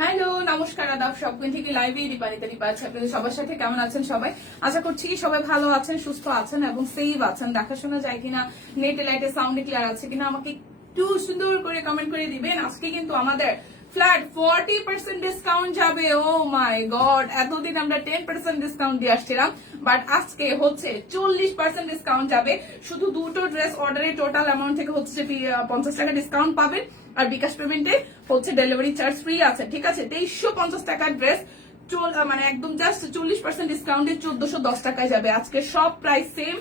Hello, নমস্কার, আদাব। সবকিন থেকে লাইভে দীপানিতা দীপা আছে। আপনাদের সবার সাথে কেমন আছেন সবাই? আশা করছি সবাই ভালো আছেন, সুস্থ আছেন এবং সেভ আছেন। দেখাশোনা যায় কিনা, নেটে লাইটে সাউন্ডে ক্লিয়ার আছে কিনা আমাকে একটু সুন্দর করে কমেন্ট করে দিবেন। আজকে কিন্তু আমাদের ফ্ল্যাট 40% ডিসকাউন্ট যাবে। ও মাই গড, এতদিন আমরা 10% ডিসকাউন্ট দিয়ে আসছিলাম, বাট আজকে হচ্ছে 40% ডিসকাউন্ট যাবে। শুধু দুটো ড্রেস অর্ডারে টোটাল অ্যামাউন্ট থেকে হচ্ছে 50 টাকা ডিসকাউন্ট পাবেন, আর বিকাশ পেমেন্টে হচ্ছে ডেলিভারি চার্জ ফ্রি আছে। ঠিক আছে, 2350 টাকার ড্রেস মানে একদম জাস্ট 40% ডিসকাউন্টে 1410 টাকায় যাবে। আজকে সব প্রাইস সেম,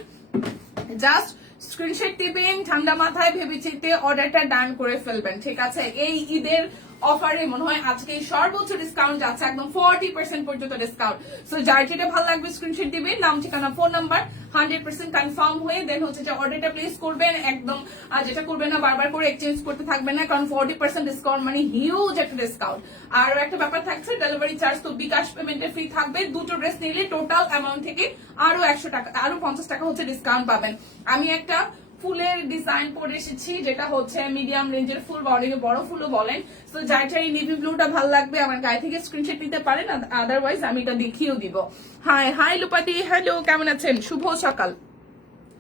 জাস্ট স্ক্রিনশট দিবেন, ঠান্ডা মাথায় ভেবেচিন্তে অর্ডারটা ডান করে ফেলবেন। ঠিক আছে, এই ঈদের অফারে মনে হয় আজকে সর্বোচ্চ ডিসকাউন্ট যাচ্ছে, একদম 40% পর্যন্ত ডিসকাউন্ট। সো যার যেটা ভালো লাগবে স্ক্রিনশট দিবেন, নাম ঠিকানা ফোন নাম্বার 100% কনফার্ম হয়ে দেন হচ্ছে যে অর্ডারটা প্লেস করবেন। একদম যেটা করবেন না, বারবার করে এক্সচেঞ্জ করতে থাকবেন না, কারণ 40% ডিসকাউন্ট মানে হিউজ একটা ডিসকাউন্ট। আর একটা ব্যাপার থাকছে, ডেলিভারি চার্জ তো বিকাশ পেমেন্টে ফ্রি থাকবে। দুটো ড্রেস নিলে টোটাল অ্যামাউন্ট থেকে আরো 100 টাকা, আরো 50 টাকা হচ্ছে ডিসকাউন্ট পাবেন। আমি একটা ফুলের ডিজাইন করে এসেছি, যেটা হচ্ছে মিডিয়াম রেঞ্জের ফুল, অনেকে বড় ফুলও বলেন। তো যার এই নেভি ব্লুটা ভালো লাগবে আমার গায়ে থেকে স্ক্রিনশট নিতে পারেন, আদারওয়াইজ আমি এটা দেখিয়েও দিব। হাই হাই লুপাটি, হ্যালো, কেমন আছেন? শুভ সকাল,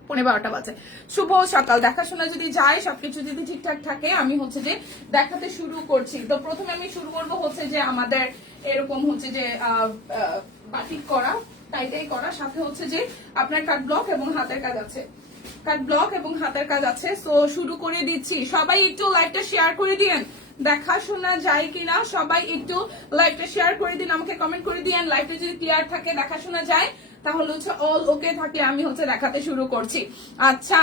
12:15 বাজে। শুভ সকাল। দেখাশোনা যদি যায়, সবকিছু যদি ঠিকঠাক থাকে, আমি হচ্ছে যে দেখাতে শুরু করছি। তো প্রথমে আমি শুরু করব হচ্ছে যে আমাদের এরকম হচ্ছে যে বাটিক করা, টাইটাই করা, সাথে হচ্ছে যে আপনার কাট ব্লক এবং হাতের কাজ আছে, কাট ব্লক এবং হাতের কাজ আছে। তো শুরু করে দিচ্ছি। সবাই একটু লাইভটা শেয়ার করে দিয়েন, দেখাশোনা যায় কিনা সবাই একটু লাইভটা শেয়ার করে দিন, আমাকে কমেন্ট করে দিয়েন। লাইভটা যদি ক্লিয়ার থাকে, দেখাশোনা যায়, তাহলে হচ্ছে অল ওকে থাকলে আমি হচ্ছে দেখাতে শুরু করছি। আচ্ছা,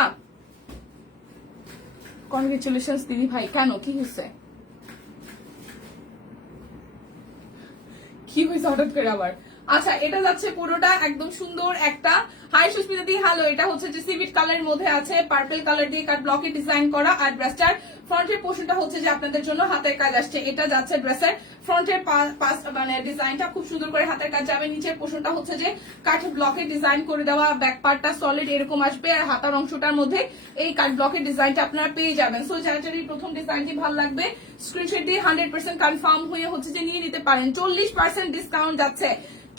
কনগ্রেচুলেশনস দিদি ভাই। কেন, কি হয়েছে? কি হয়েছে হঠাৎ করে আবার? আচ্ছা, এটা যাচ্ছে পুরোটা একদম সুন্দর একটা, হাই সুস্মিতা দি হ্যালো, এটা হচ্ছে যে সিভিট কালারের মধ্যে আছে, পার্পল কালার দিয়ে কাট ব্লকে ডিজাইন করা। আর ড্রেসটার ফ্রন্টের পোর্শনটা হচ্ছে যে আপনাদের জন্য হাতের কাজ আসছে। এটা যাচ্ছে ড্রেসের ফ্রন্টের মানে ডিজাইনটা খুব সুন্দর করে হাতের কাজ যাবে। নিচের পোর্শনটা হচ্ছে যে কাঠ ব্লকে ডিজাইন করে দেওয়া, ব্যাক পার্টটা সলিড এরকম আসবে, আর হাতার অংশটার মধ্যে এই কাঠ ব্লকের ডিজাইনটা আপনারা পেয়ে যাবেন। সো যার যার প্রথম ডিজাইনটি ভালো লাগবে, স্ক্রিনশট দিয়ে 100% কনফার্ম হয়ে হচ্ছে যে নিয়ে নিতে পারেন। 40% ডিসকাউন্ট যাচ্ছে,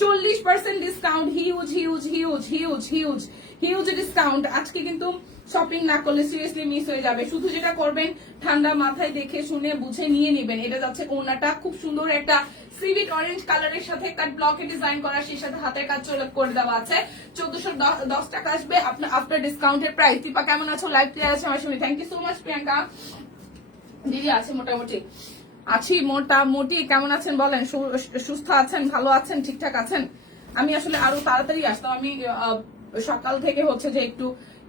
40% discount, huge huge huge huge huge huge discount. আজকে কিন্তু শপিং না করলে সিরিয়াসলি মিস হয়ে যাবে। শুধু যেটা করবেন, ঠান্ডা মাথায় দেখে শুনে বুঝে নিয়ে নেবেন। এটা যাচ্ছে ওড়নাটা খুব সুন্দর একটা সিভিট অরেঞ্জ কালারের সাথে কাট ব্লকে ডিজাইন করা, সেই সাথে হাতের কাজ করে দেওয়া আছে। 1410 টাকা আসবে আপনার আফটার ডিসকাউন্টের প্রাইস। দীপা কেমন আছো? লাইভ ক্লিয়ার আছে আমার শুনি। Thank you so much Priyanka দিদি। আছে মোটামুটি, আছি মোটামুটি। কেমন আছেন বলেন? সুস্থ আছেন, ভালো আছেন, ঠিকঠাক আছেন? আমি আসলে আরো তাড়াতাড়ি আসতাম। আমি সকাল থেকে হচ্ছে যে একটু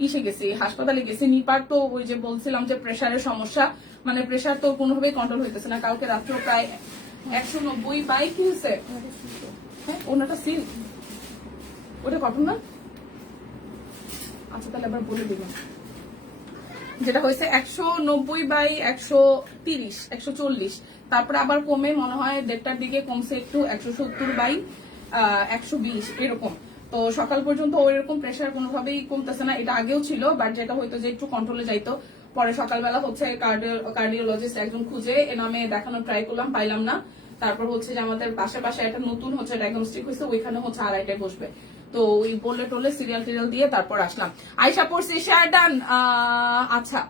ইসে গেছি, হাসপাতালে গেছি। নিপার তো ওই যে বলছিলাম যে প্রেশারের সমস্যা, মানে প্রেশার তো কোনোভাবেই কন্ট্রোল হইতেছে না। কালকে রাত্রে প্রায় 190 পাই। কি হয়েছে? হ্যাঁ, ওনাটা সিল, ওটা কটন না? আচ্ছা, তাহলে আবার বলে দিবেন। যেটা হয়েছে 190/130, 140, তারপরে আবার কমে মনে হয় 1:30টার দিকে কমছে একটু 170/120 এরকম। তো সকাল পর্যন্ত ওইরকম প্রেশার কোনোভাবেই কমতেছে না। এটা আগেও ছিল, বাট যেটা হয়তো যে একটু কন্ট্রোলে যাইতো। পরে সকালবেলা হচ্ছে কার্ডিওলজিস্ট একজন খুঁজে এ নামে দেখানো ট্রাই করলাম, পাইলাম না। তারপর হচ্ছে যে আমাদের পাশে একটা নতুন হচ্ছে ডায়াগনস্টিক হয়েছে, ওইখানে হচ্ছে আড়াইটায় বসবে। তো ওই বললে টোলে সিরিয়াল টিরিয়াল দিয়ে তারপর আসলাম। আয়শা পড়ছি শেয়ার ডান। আচ্ছা,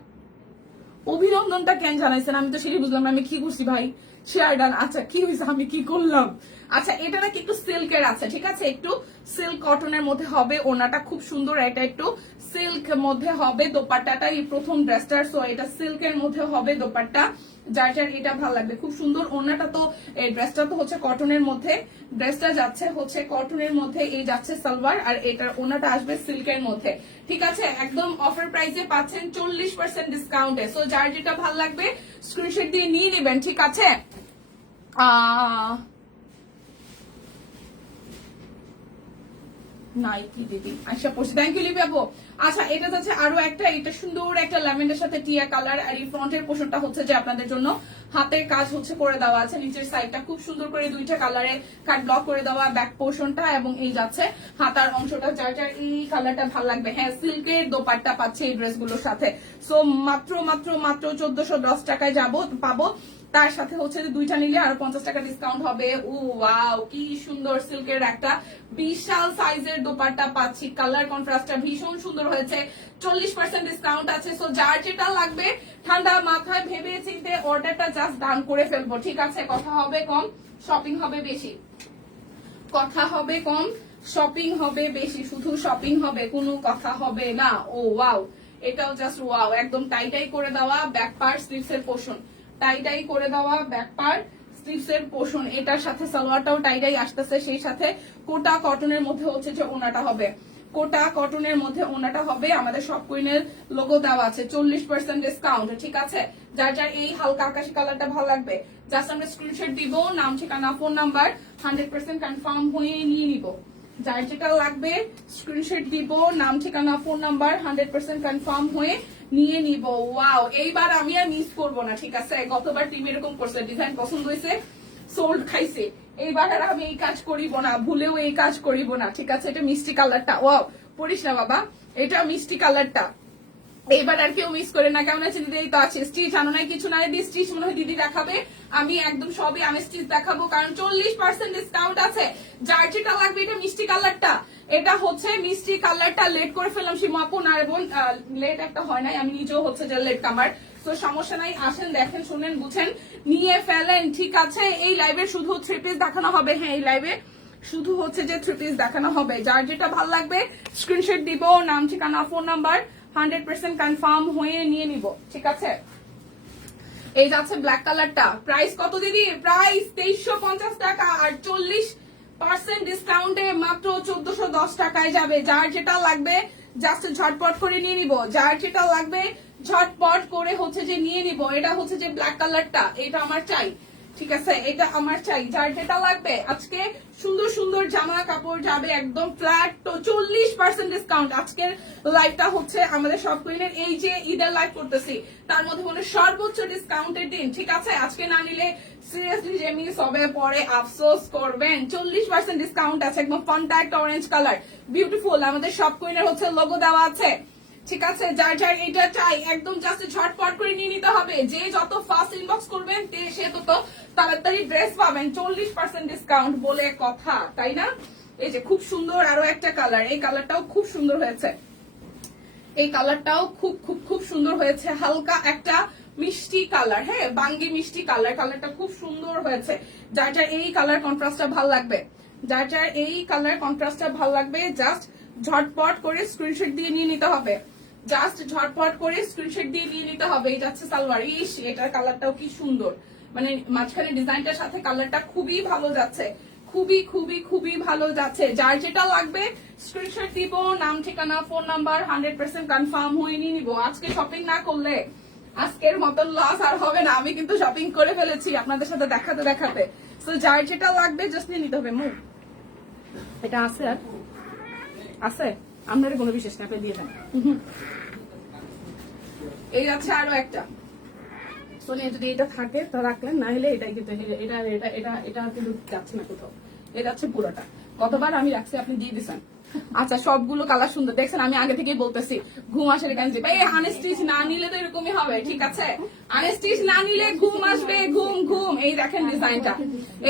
অভিনন্দনটা কেন জানাইছেন? আমি তো সেটাই বুঝলাম না, আমি কি করছি ভাই? Share done. আচ্ছা, কি হয়েছে, আমি কি করলাম? আচ্ছা, এটা নাকি একটু সিল্কের আছে, ঠিক আছে, একটু সিল্ক কটনের মধ্যে হবে। ওনাটা খুব সুন্দর, এটা একটু সিল্ক মধ্যে হবে। দোপাট্টাটা এই প্রথম ড্রেসটার, সো এটা সিল্কের মধ্যে হবে দোপাট্টা। যার যার এটা ভালো লাগবে, খুব সুন্দর। ওনাটা তো এই ড্রেসটা তো হচ্ছে কটনের মধ্যে, ড্রেসটা যাচ্ছে হচ্ছে কটনের মধ্যে, এই যাচ্ছে সালোয়ার, আর এটার ওনাটা আসবে সিল্কের মধ্যে। ঠিক আছে, একদম অফার প্রাইসে পাচ্ছেন 40% ডিসকাউন্টে। সো যার যেটা ভালো লাগবে স্ক্রিনশট দিয়ে নিয়ে নেবেন। ঠিক আছে, নাইকি দিদি আশা করছি। থ্যাংক ইউ লিপি আপু। আচ্ছা, এটা যাচ্ছে আরো একটা, এটা সুন্দর একটা ল্যাভেন্ডার সাথে টিয়া কালার। আর এই ফ্রন্টের পোর্শনটা হচ্ছে যে আপনাদের জন্য হাতের কাজ হচ্ছে করে দেওয়া আছে। নিচের সাইডটা খুব সুন্দর করে দুইটা কালারে কাট ব্লক করে দেওয়া, ব্যাক পোর্শনটা এবং এই যাচ্ছে হাতার অংশটা। যার যার এই কালারটা ভালো লাগবে, হ্যাঁ, সিল্কের দোপাট্টা পাচ্ছে এই ড্রেসগুলোর সাথে। সো মাত্র মাত্র মাত্র 1410 টাকায় পাবো তার সাথে হচ্ছে যে দুইটা নিলে আরো 50 টাকা ডিসকাউন্ট হবে। ও ওয়াও, কি সুন্দর সিল্কের একটা বিশাল সাইজের দোপাট্টা পাচ্ছি, কালার কন্ট্রাস্টটা ভীষণ সুন্দর হয়েছে, 40% ডিসকাউন্ট আছে। সো যার যেটা লাগবে ঠান্ডা মাথায় ভেবে চিন্তে অর্ডারটা জাস্ট ডান করে ফেলবো, ঠিক আছে? কথা হবে কম, শপিং হবে বেশি, কথা হবে কম, শপিং হবে বেশি, শুধু শপিং হবে, কোনো কথা হবে না। ও ওয়াও, এটাও জাস্ট ওয়াও, একদম টাইটাই করে দেওয়া ব্যাক পার্ট স্লিভস এর পোর্শন, টাইটাই করে দেওয়া ব্যাক পার্ট স্লিভস এর পোর্শন। এটার সাথে সালোয়ারটাও টাইটাই আসতেছে, সেই সাথে কোটা কটনের মধ্যে হচ্ছে যে ওনাটা হবে, কোটা কটনের মধ্যে ওনাটা হবে। আমাদের সব কুইনের লোগো দেওয়া আছে, 40% ডিসকাউন্ট, ঠিক আছে? যার যার এই হালকা আকাশি কালারটা ভালো লাগবে জাস্ট আমরা স্ক্রিনশট দিব, নাম ঠিকানা ফোন নাম্বার 100% কনফার্ম হয়ে নিয়ে নিব। যার যেটা লাগবে স্ক্রিনশট দিব, নাম ঠিকানা ফোন নাম্বার 100% কনফার্ম হয়ে নিয়ে নিব। ওয়াও, এইবার আমি আর মিস করবো না, ঠিক আছে? গতবার টিম এরকম করছে, ডিজাইন পছন্দ হয়েছে, সোল্ড খাইছে, এইবার আর আমি এই কাজ করিব না, ভুলেও এই কাজ করিব না, ঠিক আছে? এটা মিষ্টি কালারটা, ওয়াও পড়িস না বাবা, এটা মিষ্টি কালারটা, এইবার আর কেউ মিস করে না। কেমন আছে দিদি? এই তো আছে। স্টিচ আনো নাই? কিছু নাই দিদি, স্টিচ মনে হয় দিদি দেখাবে, আমি একদম সবই আমি স্টিচ দেখাবো, কারণ 40% ডিসকাউন্ট আছে। যার যেটা লাগবে, এটা মিষ্টি কালারটা, এটা হচ্ছে মিষ্টি কালারটা। লেট করে ফেললাম শিমু আপু, না বোন লেট একটা হয় নাই, আমি নিজেও হচ্ছে যে লেট কামার, তো সমস্যা নাই, আসেন দেখেন শুনেন বুঝেন নিয়ে ফেলেন, ঠিক আছে? এই লাইভে শুধু 3 পিস দেখানো হবে, হ্যাঁ এই লাইভে শুধু হচ্ছে যে 3 পিস দেখানো হবে। যার যেটা ভালো লাগবে স্ক্রিনশট দিব, নাম ঠিকানা ফোন নাম্বার 100% কনফার্ম হয়ে নিয়ে নিব, ঠিক আছে? এই যাচ্ছে ব্ল্যাক কালারটা, প্রাইস কত দিদি? প্রাইস 2350 টাকা, আর 40% ডিসকাউন্টে মাত্র 1410 টাকায় যাবে। যার যেটা লাগবে জাস্ট ঝটপট করে নিয়ে নিব, যার যেটা লাগবে ঝটপট করে হচ্ছে যে নিয়ে নিব। এটা হচ্ছে যে ব্ল্যাক কালারটা, এটা আমার চাই, ঠিক আছে? এটা আমার চাই। যার যেটা লাগবে আজকে সুন্দর সুন্দর জামা কাপড় যাবে একদম ফ্ল্যাট, তো 40% ডিসকাউন্ট। আজকের লাইভটা হচ্ছে আমাদের সব কুইনের এই যে ঈদের লাইভ করতেছি তার মধ্যে মনে সর্বোচ্চ ডিসকাউন্টের দিন, ঠিক আছে? আজকে না নিলে সিরিয়াসলি যে মিস হবে পরে আফসোস করবেন। 40% ডিসকাউন্ট আছে, একদম কন্ট্যাক্ট অরেঞ্জ কালার, বিউটিফুল। আমাদের সব কুইনের হচ্ছে লোগো দেওয়া আছে, ঠিক আছে? যার যার এটা চাই একদম জাস্ট ঝটপট করে নিয়ে নিতে হবে। যে যত ফাস্ট ইনবক্স করবেন সে তত তাড়াতাড়ি ড্রেস পাবেন। 40% ডিসকাউন্ট বলে কথা, তাই না? এই যে খুব সুন্দর আরো একটা কালার, এই কালারটাও খুব সুন্দর হয়েছে, এই কালারটাও খুব খুব খুব সুন্দর হয়েছে, হালকা একটা মিষ্টি কালার, হ্যাঁ বাঙ্গি মিষ্টি কালার, কালারটা খুব সুন্দর হয়েছে। যার যার এই কালার কন্ট্রাস্টটা ভালো লাগবে, যার যার এই কালার কন্ট্রাস্টটা ভালো লাগবে জাস্ট ঝটপট করে স্ক্রিনশট দিয়ে নিয়ে নিতে হবে, জাস্ট ঝটপট করে স্ক্রিনশট দিয়ে নিয়ে নিতে হবে। এই যাচ্ছে সালোয়ার, ইস এটার কালারটাও কি সুন্দর, মানে মাঝখানে ডিজাইনটার সাথে কালারটা খুবই ভালো যাচ্ছে, খুবই খুবই খুবই ভালো যাচ্ছে। যার যেটা লাগবে স্ক্রিনশট দিব, নাম ঠিকানা ফোন নাম্বার 100% কনফার্ম হয়ে নিয়ে নিব। আজকে শপিং না করলে আজকের মতন লস আর হবে না, আমি কিন্তু শপিং করে ফেলেছি আপনাদের সাথে দেখাতে দেখাতে। তো যার যেটা লাগবে জাস্ট নিয়ে নিতে হবে। মুখ এটা আছে, আর আছে আপনার কোনো বিশেষ না, দিয়ে দেন। এই আছে আরো একটা, সোনিয়া যদি এটা থাকে তো রাখলেন, না হলে এটাই কিন্তু এটা এটা এটা এটা কিন্তু যাচ্ছে না কোথাও। এটা হচ্ছে পুরোটা, কতবার আমি রাখছি আপনি দিয়ে দিচ্ছেন। আচ্ছা সবগুলো কালার সুন্দর দেখছেন, আমি আগে থেকেই বলতেছি ঘুম আসে গেঞ্জি ভাই, আনস্টিচ না নিলে তো এরকমই হবে, ঠিক আছে? আনস্টিচ না নিলে ঘুম আসবে, ঘুম ঘুম। এই দেখেন ডিজাইনটা,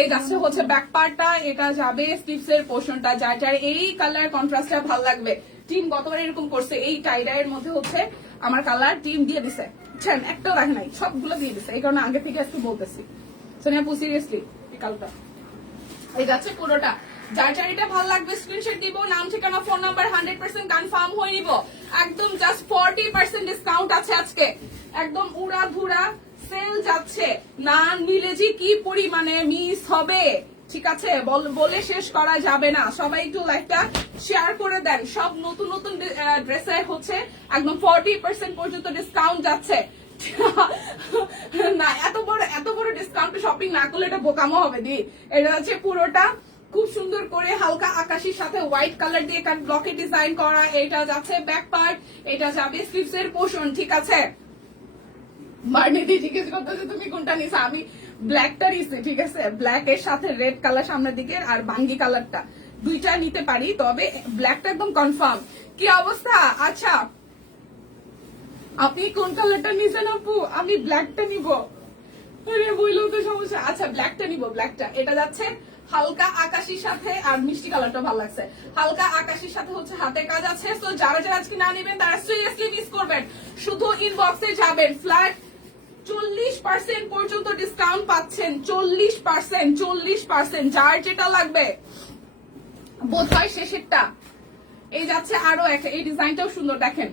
এই যাচ্ছে হচ্ছে ব্যাক পার্টটা, এটা যাবে স্লিভস এর পোর্শনটা। যার যার এই কালার কন্ট্রাস্টটা ভালো লাগবে, টিম গতবার এরকম করছে, এই টাইডাইয়ের মধ্যে হচ্ছে আমার কালার টিম দিয়ে দিছে, বুঝছেন? একটাও রাখে নাই, সবগুলো দিয়ে দিছে, এই কারণে আগে থেকে একটু বলতেছি। সোনিয়া আপু সিরিয়াসলি এই কালটা এই যাচ্ছে পুরোটা। যার যার এটা ভালো লাগবে স্ক্রিনশট দিব, নাম ঠিকানা ফোন নাম্বার 100% কনফার্ম হয়ে নিব। একদম জাস্ট 40% ডিসকাউন্ট আছে আজকে, একদম উড়া ধুরা সেল যাচ্ছে, না নিলে যে কি পরিমাণে মিস হবে, ঠিক আছে? বলে শেষ করা যাবে না। সবাই একটু লাইভটা শেয়ার করে দেন। সব নতুন নতুন ড্রেসে হচ্ছে একদম 40% পর্যন্ত ডিসকাউন্ট যাচ্ছে। না এত বড় ডিসকাউন্ট শপিং না করলে এটা বোকামো হবে দি। এটা হচ্ছে পুরোটা খুব সুন্দর করে হালকা আকাশির সাথে হোয়াইট কালার দিয়ে ব্লকে ডিজাইন করা। এটা যাচ্ছে ব্যাক পার্ট, এটা যাবে স্লিভস এর পোর্শন, ঠিক আছে? মার্নিদি জিজ্ঞেস করতেছে তুমি কোনটা নিছো, আমি ব্ল্যাকটা নিছি, ঠিক আছে? ব্ল্যাক এর সাথে রেড কালার সামনের দিকে আর বাঙ্গি কালারটা, দুইটা নিতে পারি, তবে ব্ল্যাকটা একদম কনফার্ম। কি অবস্থা? আচ্ছা আপনি কোন কালারটা নিছেন আপু? আমি ব্ল্যাকটা নিব, আরে বইলেও তো সমস্যা। আচ্ছা ব্ল্যাকটা নিব, ব্ল্যাকটা। এটা যাচ্ছে হালকা আকাশির সাথে, আর মিষ্টি কালারটা ভালো লাগছে। হালকা আকাশির সাথে হচ্ছে হাতের কাজ আছে। তো যারা যারা আজকে না নেবেন তারা সিরিয়াসলি মিস করবেন। শুধু ইনবক্সে যাবেন, ফ্ল্যাট 40% পর্যন্ত ডিসকাউন্ট পাচ্ছেন। 40%, 40%। যার যেটা লাগবে, বোধহয় শেষেরটা। এই যাচ্ছে আরো একটা, এই ডিজাইনটাও সুন্দর, দেখেন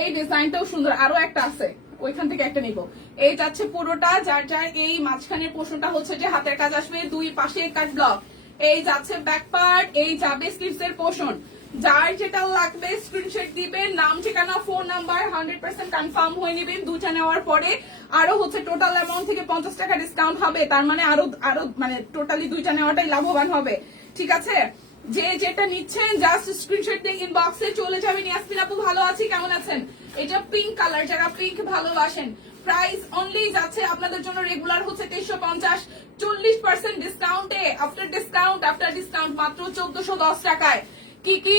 এই ডিজাইনটাও সুন্দর। আরো একটা আছে, ওইখান থেকে একটা নিব। এই যাচ্ছে পুরোটা, যার যার এই মাঝখানের পোর্শনটা হচ্ছে যে হাতের কাজ আসবে, দুই পাশে কাট ব্লক। এই যাচ্ছে ব্যাক পার্ট, এই যাবে স্লিভস এর পোর্শন। যার যেটা লাগবে স্ক্রিনশট দিবেন, নাম ঠিকানা ফোন নাম্বার 100% কনফার্ম হয়ে নেবেন। দুটা নেওয়ার পরে আরো হচ্ছে টোটাল অ্যামাউন্ট থেকে 50 টাকা ডিসকাউন্ট হবে। তার মানে আরো আরো মানে টোটালি দুইটা নেওয়াটাই লাভবান হবে। ঠিক আছে, যে যেটা নিচ্ছেন জাস্ট স্ক্রিনশট দিয়ে ইনবক্সে চলে যাবেন। ইয়াসমিন আপু ভালো আছি, কেমন আছেন? এটা পিঙ্ক কালার, যারা পিঙ্ক ভালোবাসেন। প্রাইস অনলি যাচ্ছে আপনাদের জন্য রেগুলার হচ্ছে 2350, 40% ডিসকাউন্টে, আফটার ডিসকাউন্ট মাত্র 1410 টাকায়। কি কি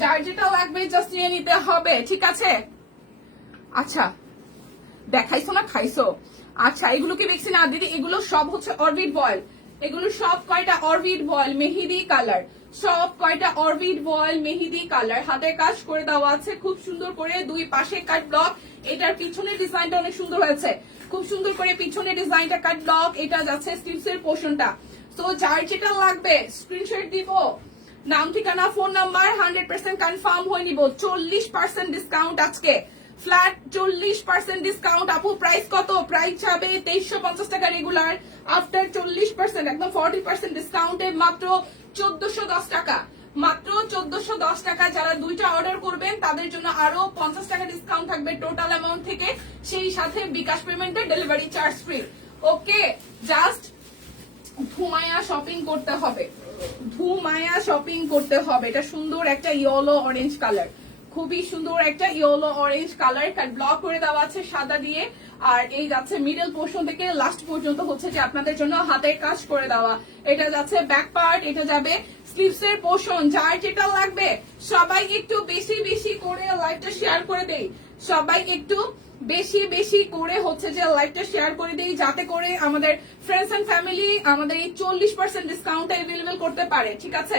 যার যেটা লাগবে জাস্ট নিয়ে নিতে হবে, ঠিক আছে? আচ্ছা দেখাইছো না খাইছো? আচ্ছা এগুলো কি দেখছি না দিদি? এগুলো সব হচ্ছে অরবিট বয়েল। এগুলো সব কয়টা অরবিট বয়েল মেহেদি কালার, সব কয়টা অরবিট বয়েল মেহেদি কালার। হাতের কাজ করে দেওয়া আছে খুব সুন্দর করে, দুই পাশে কাট ব্লক। এটার পিছনের ডিজাইনটা অনেক সুন্দর হয়েছে, খুব সুন্দর করে পিছনের ডিজাইনটা কাট ব্লক। এটা যাচ্ছে স্লিভস এর পোর্শনটা। তো যার যেটা লাগবে স্ক্রিনশট দিব, নাম ঠিকানা ফোন নাম্বার 100% কনফার্ম হয়ে নিব। 40% ডিসকাউন্ট আজকে, ফ্ল্যাট 40% ডিসকাউন্ট। আপু প্রাইস কত? প্রাইস যাবে 2350 টাকা রেগুলার, আফটার 40% একদম 40% ডিসকাউন্টে মাত্র 1410 টাকা, মাত্র 1410 টাকা। যারা দুইটা অর্ডার করবেন তাদের জন্য আরো 50 টাকা ডিসকাউন্ট থাকবে টোটাল অ্যামাউন্ট থেকে, সেই সাথে বিকাশ পেমেন্টে ডেলিভারি চার্জ ফ্রি। ওকে, জাস্ট ধুমায়া শপিং করতে হবে, ধুমায়া শপিং করতে হবে। এটা সুন্দর একটা ইয়েলো অরেঞ্জ কালার, খুবই সুন্দর একটা ইয়েলো অরেঞ্জ কালার, ব্লক করে দেওয়া আছে সাদা দিয়ে। আর এই যাচ্ছে মিডল পোর্শন থেকে লাস্ট পর্যন্ত হচ্ছে যে আপনাদের জন্য হাতের কাজ করে দেওয়া। এটা যাচ্ছে ব্যাক পার্ট, এটা যাবে স্লিভস এর পোর্শন। যার যেটা লাগবে সবাই একটু বেশি বেশি করে লাইভটা শেয়ার করে দেই, সবাই একটু বেশি বেশি করে হচ্ছে যে লাইভটা শেয়ার করে দেই, যাতে করে আমাদের ফ্রেন্ডস এন্ড ফ্যামিলি আমাদের এই 40% ডিসকাউন্ট অ্যাভেলেবল করতে পারে। ঠিক আছে,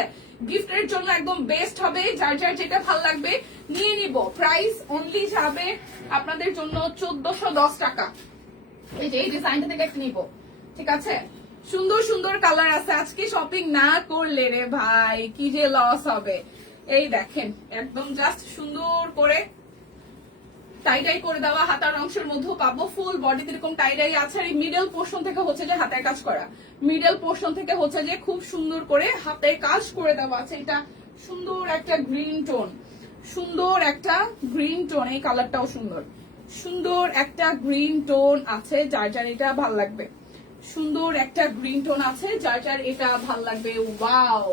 গিফটের জন্য একদম বেস্ট হবে। যার যার যেটা ভালো লাগবে নিয়ে নিব। প্রাইস অনলি যাবে আপনাদের জন্য 1410 টাকা। এই যে এই ডিজাইনটা থেকে একটা নিব, ঠিক আছে? সুন্দর সুন্দর কালার আছে। আজকে শপিং না করলে রে ভাই কি যে লস হবে। এই দেখেন একদম জাস্ট সুন্দর করে টাইডাই করে দেওয়া, হাতার অংশের মধ্যেও পাবো, ফুল বডিতে এরকম টাইডাই আছে। আর এই মিডল পোর্শন থেকে হচ্ছে যে হাতের কাজ করা, মিডল পোর্শন থেকে হচ্ছে যে খুব সুন্দর করে হাতের কাজ করে দেওয়া আছে। এটা সুন্দর একটা গ্রিন টোন, সুন্দর একটা গ্রিন টোন। এই কালারটাও সুন্দর, সুন্দর একটা গ্রিন টোন আছে। যার যার এটা ভাল লাগবে, সুন্দর একটা গ্রিন টোন আছে, যার যার এটা ভাল লাগবে। ওয়াও,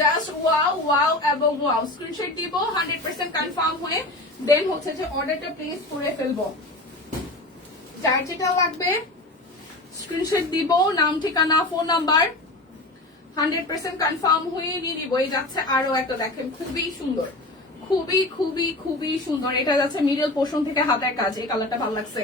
জাস্ট ওয়াও ওয়াও এবং ওয়াও। স্ক্রিনশট দিব 100% কনফার্ম হয়ে, দেন হচ্ছে যে অর্ডারটা প্লেস করে ফেলবো। যার যেটা লাগবে স্ক্রিনশট দিব, নাম ঠিকানা ফোন নাম্বার 100% কনফার্ম হয়ে নিয়ে নিব। এই যাচ্ছে আরো একটা, দেখেন খুবই সুন্দর, খুবই খুবই খুবই সুন্দর। এটা যাচ্ছে মিডল পোর্শন থেকে হাতের কাজ। এই কালারটা ভালো লাগছে।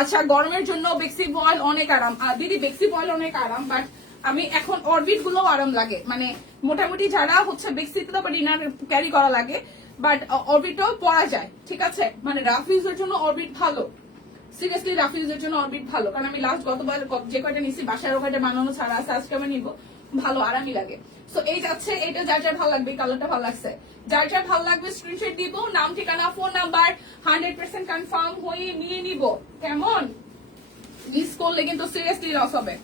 আচ্ছা গরমের জন্য বেক্সি বয়েল অনেক আরাম। দিদি বেক্সি বয়েল অনেক আরাম, বাট আমি এখন অরবিট গুলো আরাম লাগে। মানে মোটামুটি যারা হচ্ছে বেক্সিতে তো ইনার ক্যারি করা লাগে, বাট অরবিটও পরা যায়। ঠিক আছে, মানে রাফ ইউজের জন্য অরবিট ভালো, সিরিয়াসলি রাফ ইউজের জন্য অরবিট ভালো। কারণ আমি লাস্ট গতবার যে কয়টা নিছি বাসার ওখানে বানানো ছাড়া আছে, আজকে আমি নিবো, ভালো আরামই লাগে। তো এই যাচ্ছে এটা, যার যার ভালো লাগবে, কালারটা ভালো লাগছে। যার যার ভালো লাগবে স্ক্রিনশট দিব, নাম ঠিকানা ফোন নাম্বার 100% কনফার্ম হয়ে নিয়ে নিব। কেমন? মিস করলে কিন্তু সিরিয়াসলি লস হবে,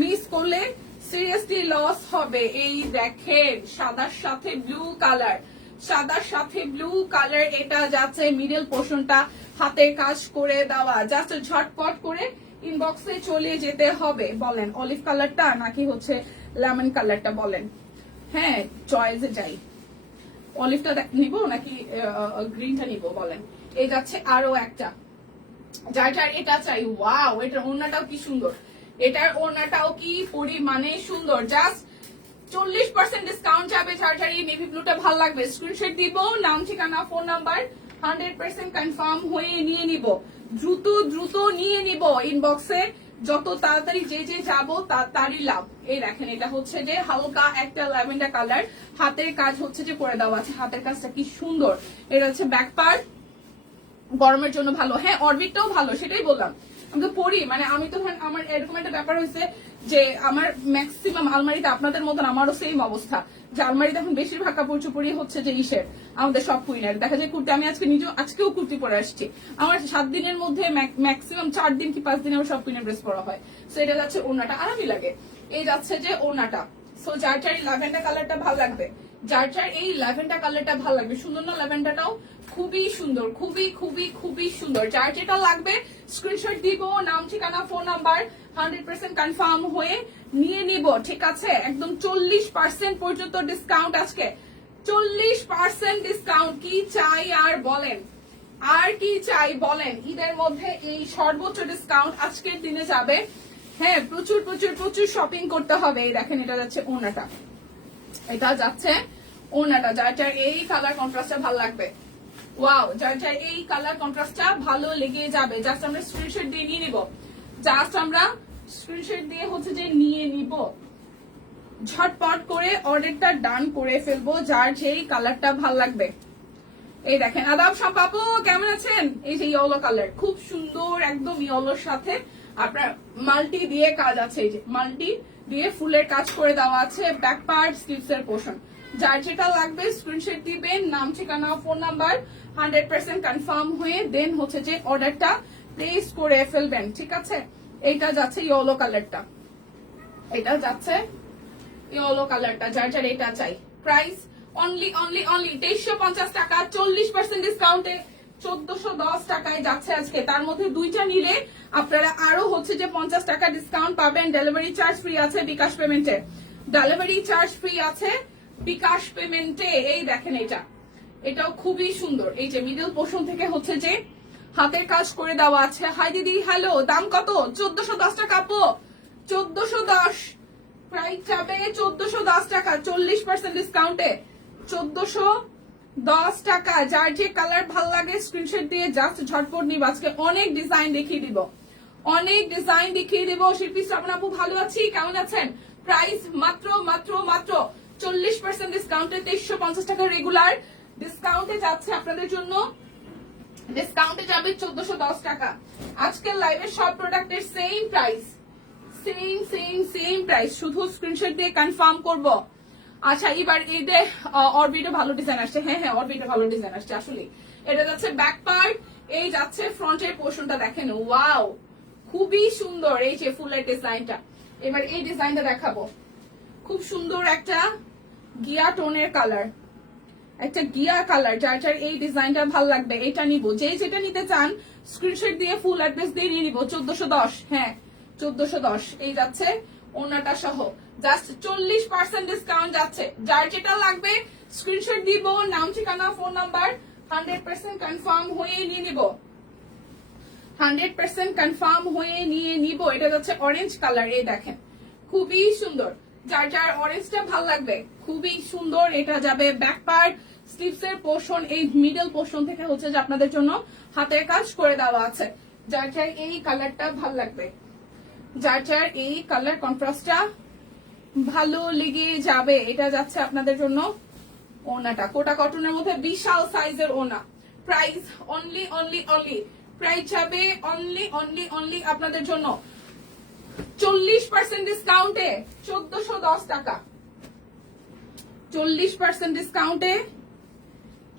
মিস করলে সিরিয়াসলি লস হবে। এই দেখেন সাদার সাথে ব্লু কালার, সাদার সাথে ব্লু কালার। এটা যাচ্ছে মিডল পোর্শনটা হাতের কাজ করে দেওয়া। জাস্ট ঝটপট করে ইনবক্সে চলে যেতে হবে। বলেন অলিভ কালারটা নাকি হচ্ছে লেমন কালারটা বলেন। হ্যাঁ চয়েসে যাই, অলিভটা নিব নাকি গ্রিনটা নিব বলেন। এই যাচ্ছে আরো একটা, যার যার এটা চাই। ওয়াও, এটার ওড়নাটাও কি সুন্দর, এটার ওড়নাটাও কি পরিমাণে সুন্দর। জাস্ট 40% ডিসকাউন্ট যাবে। যার যার এই নেভি ব্লুটা ভালো লাগবে স্ক্রিনশট দিব, নাম ঠিকানা ফোন নাম্বার 100% কনফার্ম হয়ে নিয়ে নিব। দ্রুত দ্রুত নিয়ে নিব ইনবক্সে, যত তাড়াতাড়ি যে যে যাবো তাড়াতাড়ি লাভ। এই দেখেন এটা হচ্ছে যে হালকা একটা ল্যাভেন্ডার কালার, হাতের কাজ হচ্ছে যে করে দেওয়া আছে, হাতের কাজটা কি সুন্দর। এটা হচ্ছে ব্যাক পার্ট, গরমের জন্য ভালো। হ্যাঁ অরবিটটাও ভালো, সেটাই বললাম। আমি তো পড়ি, মানে আমি তো ধরেন আমার এরকম একটা ব্যাপার হয়েছে যে আমার ম্যাক্সিমাম আলমারিতে, আপনাদের মতন আমারও সেম অবস্থা, যে আলমারিতে এখন বেশিরভাগ কাপড় চোপড়ই হচ্ছে যে ইসের, আমাদের সব কুইনের। দেখা যায় কুর্তি, আমি আজকেও কুর্তি পরে আসছি। আমার 7 দিনের মধ্যে ম্যাক্সিমাম 4 দিন কি 5 দিন আমার সব কুইনের ড্রেস পরা হয়। সো এটা যাচ্ছে ওড়নাটা, আরামই লাগে। এই যাচ্ছে যে ওড়নাটা। সো যার যার এই ল্যাভেন্ডার কালারটা ভালো লাগবে, যার যার এই ল্যাভেন্ডার কালারটা ভালো লাগবে, সুন্দর না ল্যাভেন্ডারটাও? খুবই সুন্দর, খুবই খুবই খুবই সুন্দর। যার যেটা লাগবে স্ক্রিনশট দিব, নাম ঠিকানা ফোন নাম্বার 100% কনফার্ম হয়ে নিয়ে নিব, ঠিক আছে? একদম 40% পর্যন্ত ডিসকাউন্ট আজকে, 40% ডিসকাউন্ট। কি চাই আর বলেন, আর কি চাই বলেন? ঈদের মধ্যে এই সর্বোচ্চ ডিসকাউন্ট আজকের দিনে যাবে। হ্যাঁ প্রচুর প্রচুর প্রচুর শপিং করতে হবে। এই দেখেন এটা যাচ্ছে ওড়নাটা, এটা যাচ্ছে ওড়নাটা। যার যার এই কালার কন্ট্রাস্টটা ভালো লাগবে, ওয়াও, যার যার এই কালার কন্ট্রাস্টটা ভালো লেগে যাবে, জাস্ট আমরা স্ক্রিনশট দিয়ে নিয়ে নিব, জাস্ট আমরা স্ক্রিনশট দিয়ে হচ্ছে যে নিয়ে নিব, ঝটপট করে অর্ডারটা ডান করে ফেলবো, যার যেই কালারটা ভালো লাগবে। এই দেখেন আদাব সম্পাপু, কেমন আছেন? এই যে ইয়েলো কালার, খুব সুন্দর, একদম ইয়েলোর সাথে আপনার মাল্টি দিয়ে কাজ আছে, এই যে মাল্টি দিয়ে ফুলের কাজ করে দেওয়া আছে, ব্যাক পার্ট, স্লিভস এর পোর্শন। যার যেটা লাগবে স্ক্রিনশট দিবেন, নাম ঠিকানা ফোন নাম্বার 100% কনফার্ম হয়ে দেন হচ্ছে যে অর্ডারটা প্লেস করে ফেলবেন, ঠিক আছে? এইটা যাচ্ছে ইয়েলো কালারটা, এটা যাচ্ছে ইয়েলো কালারটা, যার যার এটা চাই। প্রাইস অনলি অনলি অনলি 2350 টাকা, 40% ডিসকাউন্টে 1410 টাকায় যাচ্ছে আজকে। তার মধ্যে দুইটা নিলে আপনারা আরো হচ্ছে যে 50 টাকা ডিসকাউন্ট পাবেন। ডেলিভারি চার্জ ফ্রি আছে বিকাশ পেমেন্টে, ডেলিভারি চার্জ ফ্রি আছে বিকাশ পেমেন্টে। এই দেখেন এটা, এটাও খুবই সুন্দর। এই যে মিডল পোর্শন থেকে হচ্ছে যে হাতের কাজ করে দেওয়া আছে। হাই দিদি, হ্যালো, দাম কত? 1410 টাকা আপু, 1410। প্রাইস যাবে 1410 টাকা, 40% ডিসকাউন্টে 1410 টাকা। যার যে কালার ভাল লাগে স্ক্রিনশট দিয়ে জাস্ট ঝটপট নিব। আজকে অনেক ডিজাইন দেখিয়ে দিব, অনেক ডিজাইন দেখিয়ে দিব। শিল্পী শ্রাবণ আপু ভালো আছি, কেমন আছেন? প্রাইস মাত্র মাত্র মাত্র 40% ডিসকাউন্টে 2350 টাকা রেগুলার, ডিসকাউন্টে যাচ্ছে আপনাদের জন্য, ডিসকাউন্টে যাবে 1410 টাকা। আজকের লাইভের সব প্রোডাক্টের same price, same same same price, শুধু স্ক্রিনশট দিয়ে কনফার্ম করব। আচ্ছা এবার ঈদে অরবিটে ভালো ডিজাইন আসছে। হ্যাঁ হ্যাঁ অরবিটে ভালো ডিজাইন আসছে আসলে। এটা যাচ্ছে ব্যাক পার্ট, এই যাচ্ছে ফ্রন্টের পোর্শনটা, দেখেন ওয়াও খুবই সুন্দর। এই যে ফুলের ডিজাইনটা, এবার এই ডিজাইনটা দেখাবো, খুব সুন্দর একটা গিয়া টোনের কালার, একটা গিয়া কালার। যার যার এই ডিজাইনটা ভালো লাগবে এটা নিব, যে যেটা নিতে চান স্ক্রিনশট দিয়ে ফুল অ্যাড্রেস দিয়ে নিয়ে নিব। 1410, হ্যাঁ 1410। এই যাচ্ছে ওনাটা সহ, জাস্ট 40% ডিসকাউন্ট যাচ্ছে। যার যেটা লাগবে স্ক্রিনশট দিব, নাম ঠিকানা ফোন নাম্বার 100% কনফার্ম হয়ে নিয়ে নিব, 100% কনফার্ম হয়ে নিয়ে নিব। এটা যাচ্ছে অরেঞ্জ কালার, এই দেখেন খুবই সুন্দর। যার যার অরেঞ্জটা ভালো লাগবে, খুবই সুন্দর। এটা যাবে ব্যাক পার্ট, স্লিভস এর পোর্শন, এই মিডল পোর্শন থেকে হচ্ছে যে আপনাদের জন্য হাতের কাজ করে দেওয়া আছে। যার যার এই কালারটা ভালো লাগবে, যার যার এই কালার কন্ট্রাস্টটা ভালো লেগে যাবে, এটা যাচ্ছে আপনাদের জন্য ওনাটা। কোটা কটনের মধ্যে বিশাল সাইজের ওনা। Price only only only, price যাবে অনলি অনলি অনলি আপনাদের জন্য 40% ডিসকাউন্টে 1410 টাকা, 40% ডিসকাউন্টে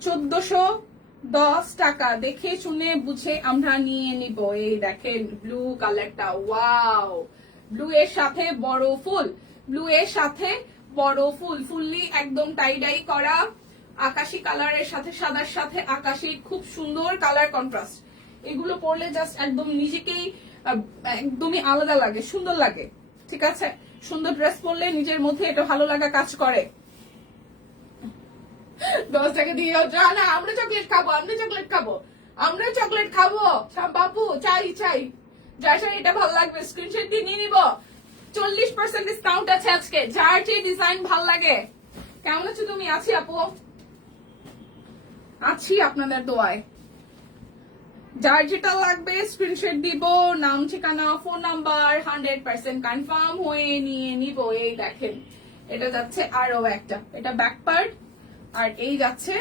1410 টাকা। দেখে শুনে বুঝে আমরা নিয়ে নিব। এই দেখেন ব্লু কালারটা, ওয়াও, ব্লু এর সাথে বড় ফুল, ব্লু এর সাথে বড় ফুল, ফুললি একদম টাই ডাই করা, আকাশি কালারের সাথে সাদার সাথে আকাশি, খুব সুন্দর কালার কন্ট্রাস্ট। এগুলো পরলে জাস্ট একদম নিজেকেই একদমই আলাদা লাগে, সুন্দর লাগে, ঠিক আছে? সুন্দর ড্রেস পরলে নিজের মধ্যে এটা ভালো লাগা কাজ করে। 10 টাকা দিয়ে যা না, আমরা চকলেট খাবো, আমরা চকলেট খাবো, আমরা চকলেট খাবো বাবু, চাই চাই। যার সাথে এটা ভালো লাগবে স্ক্রিনশট দিয়ে নিয়ে নিব। 40% ডিসকাউন্ট আছে আজকে, যার যে ডিজাইন ভালো লাগে। কেমন আছো তুমি? আছি আপু, আছি আপনাদের দোয়ায়। যার যেটা লাগবে স্ক্রিনশট দিব, নাম ঠিকানা ফোন নাম্বার 100% কনফার্ম হয়ে নিয়ে নিব। এই দেখেন এটা যাচ্ছে আরো একটা, এটা ব্যাক পার্ট, আর এই যাচ্ছে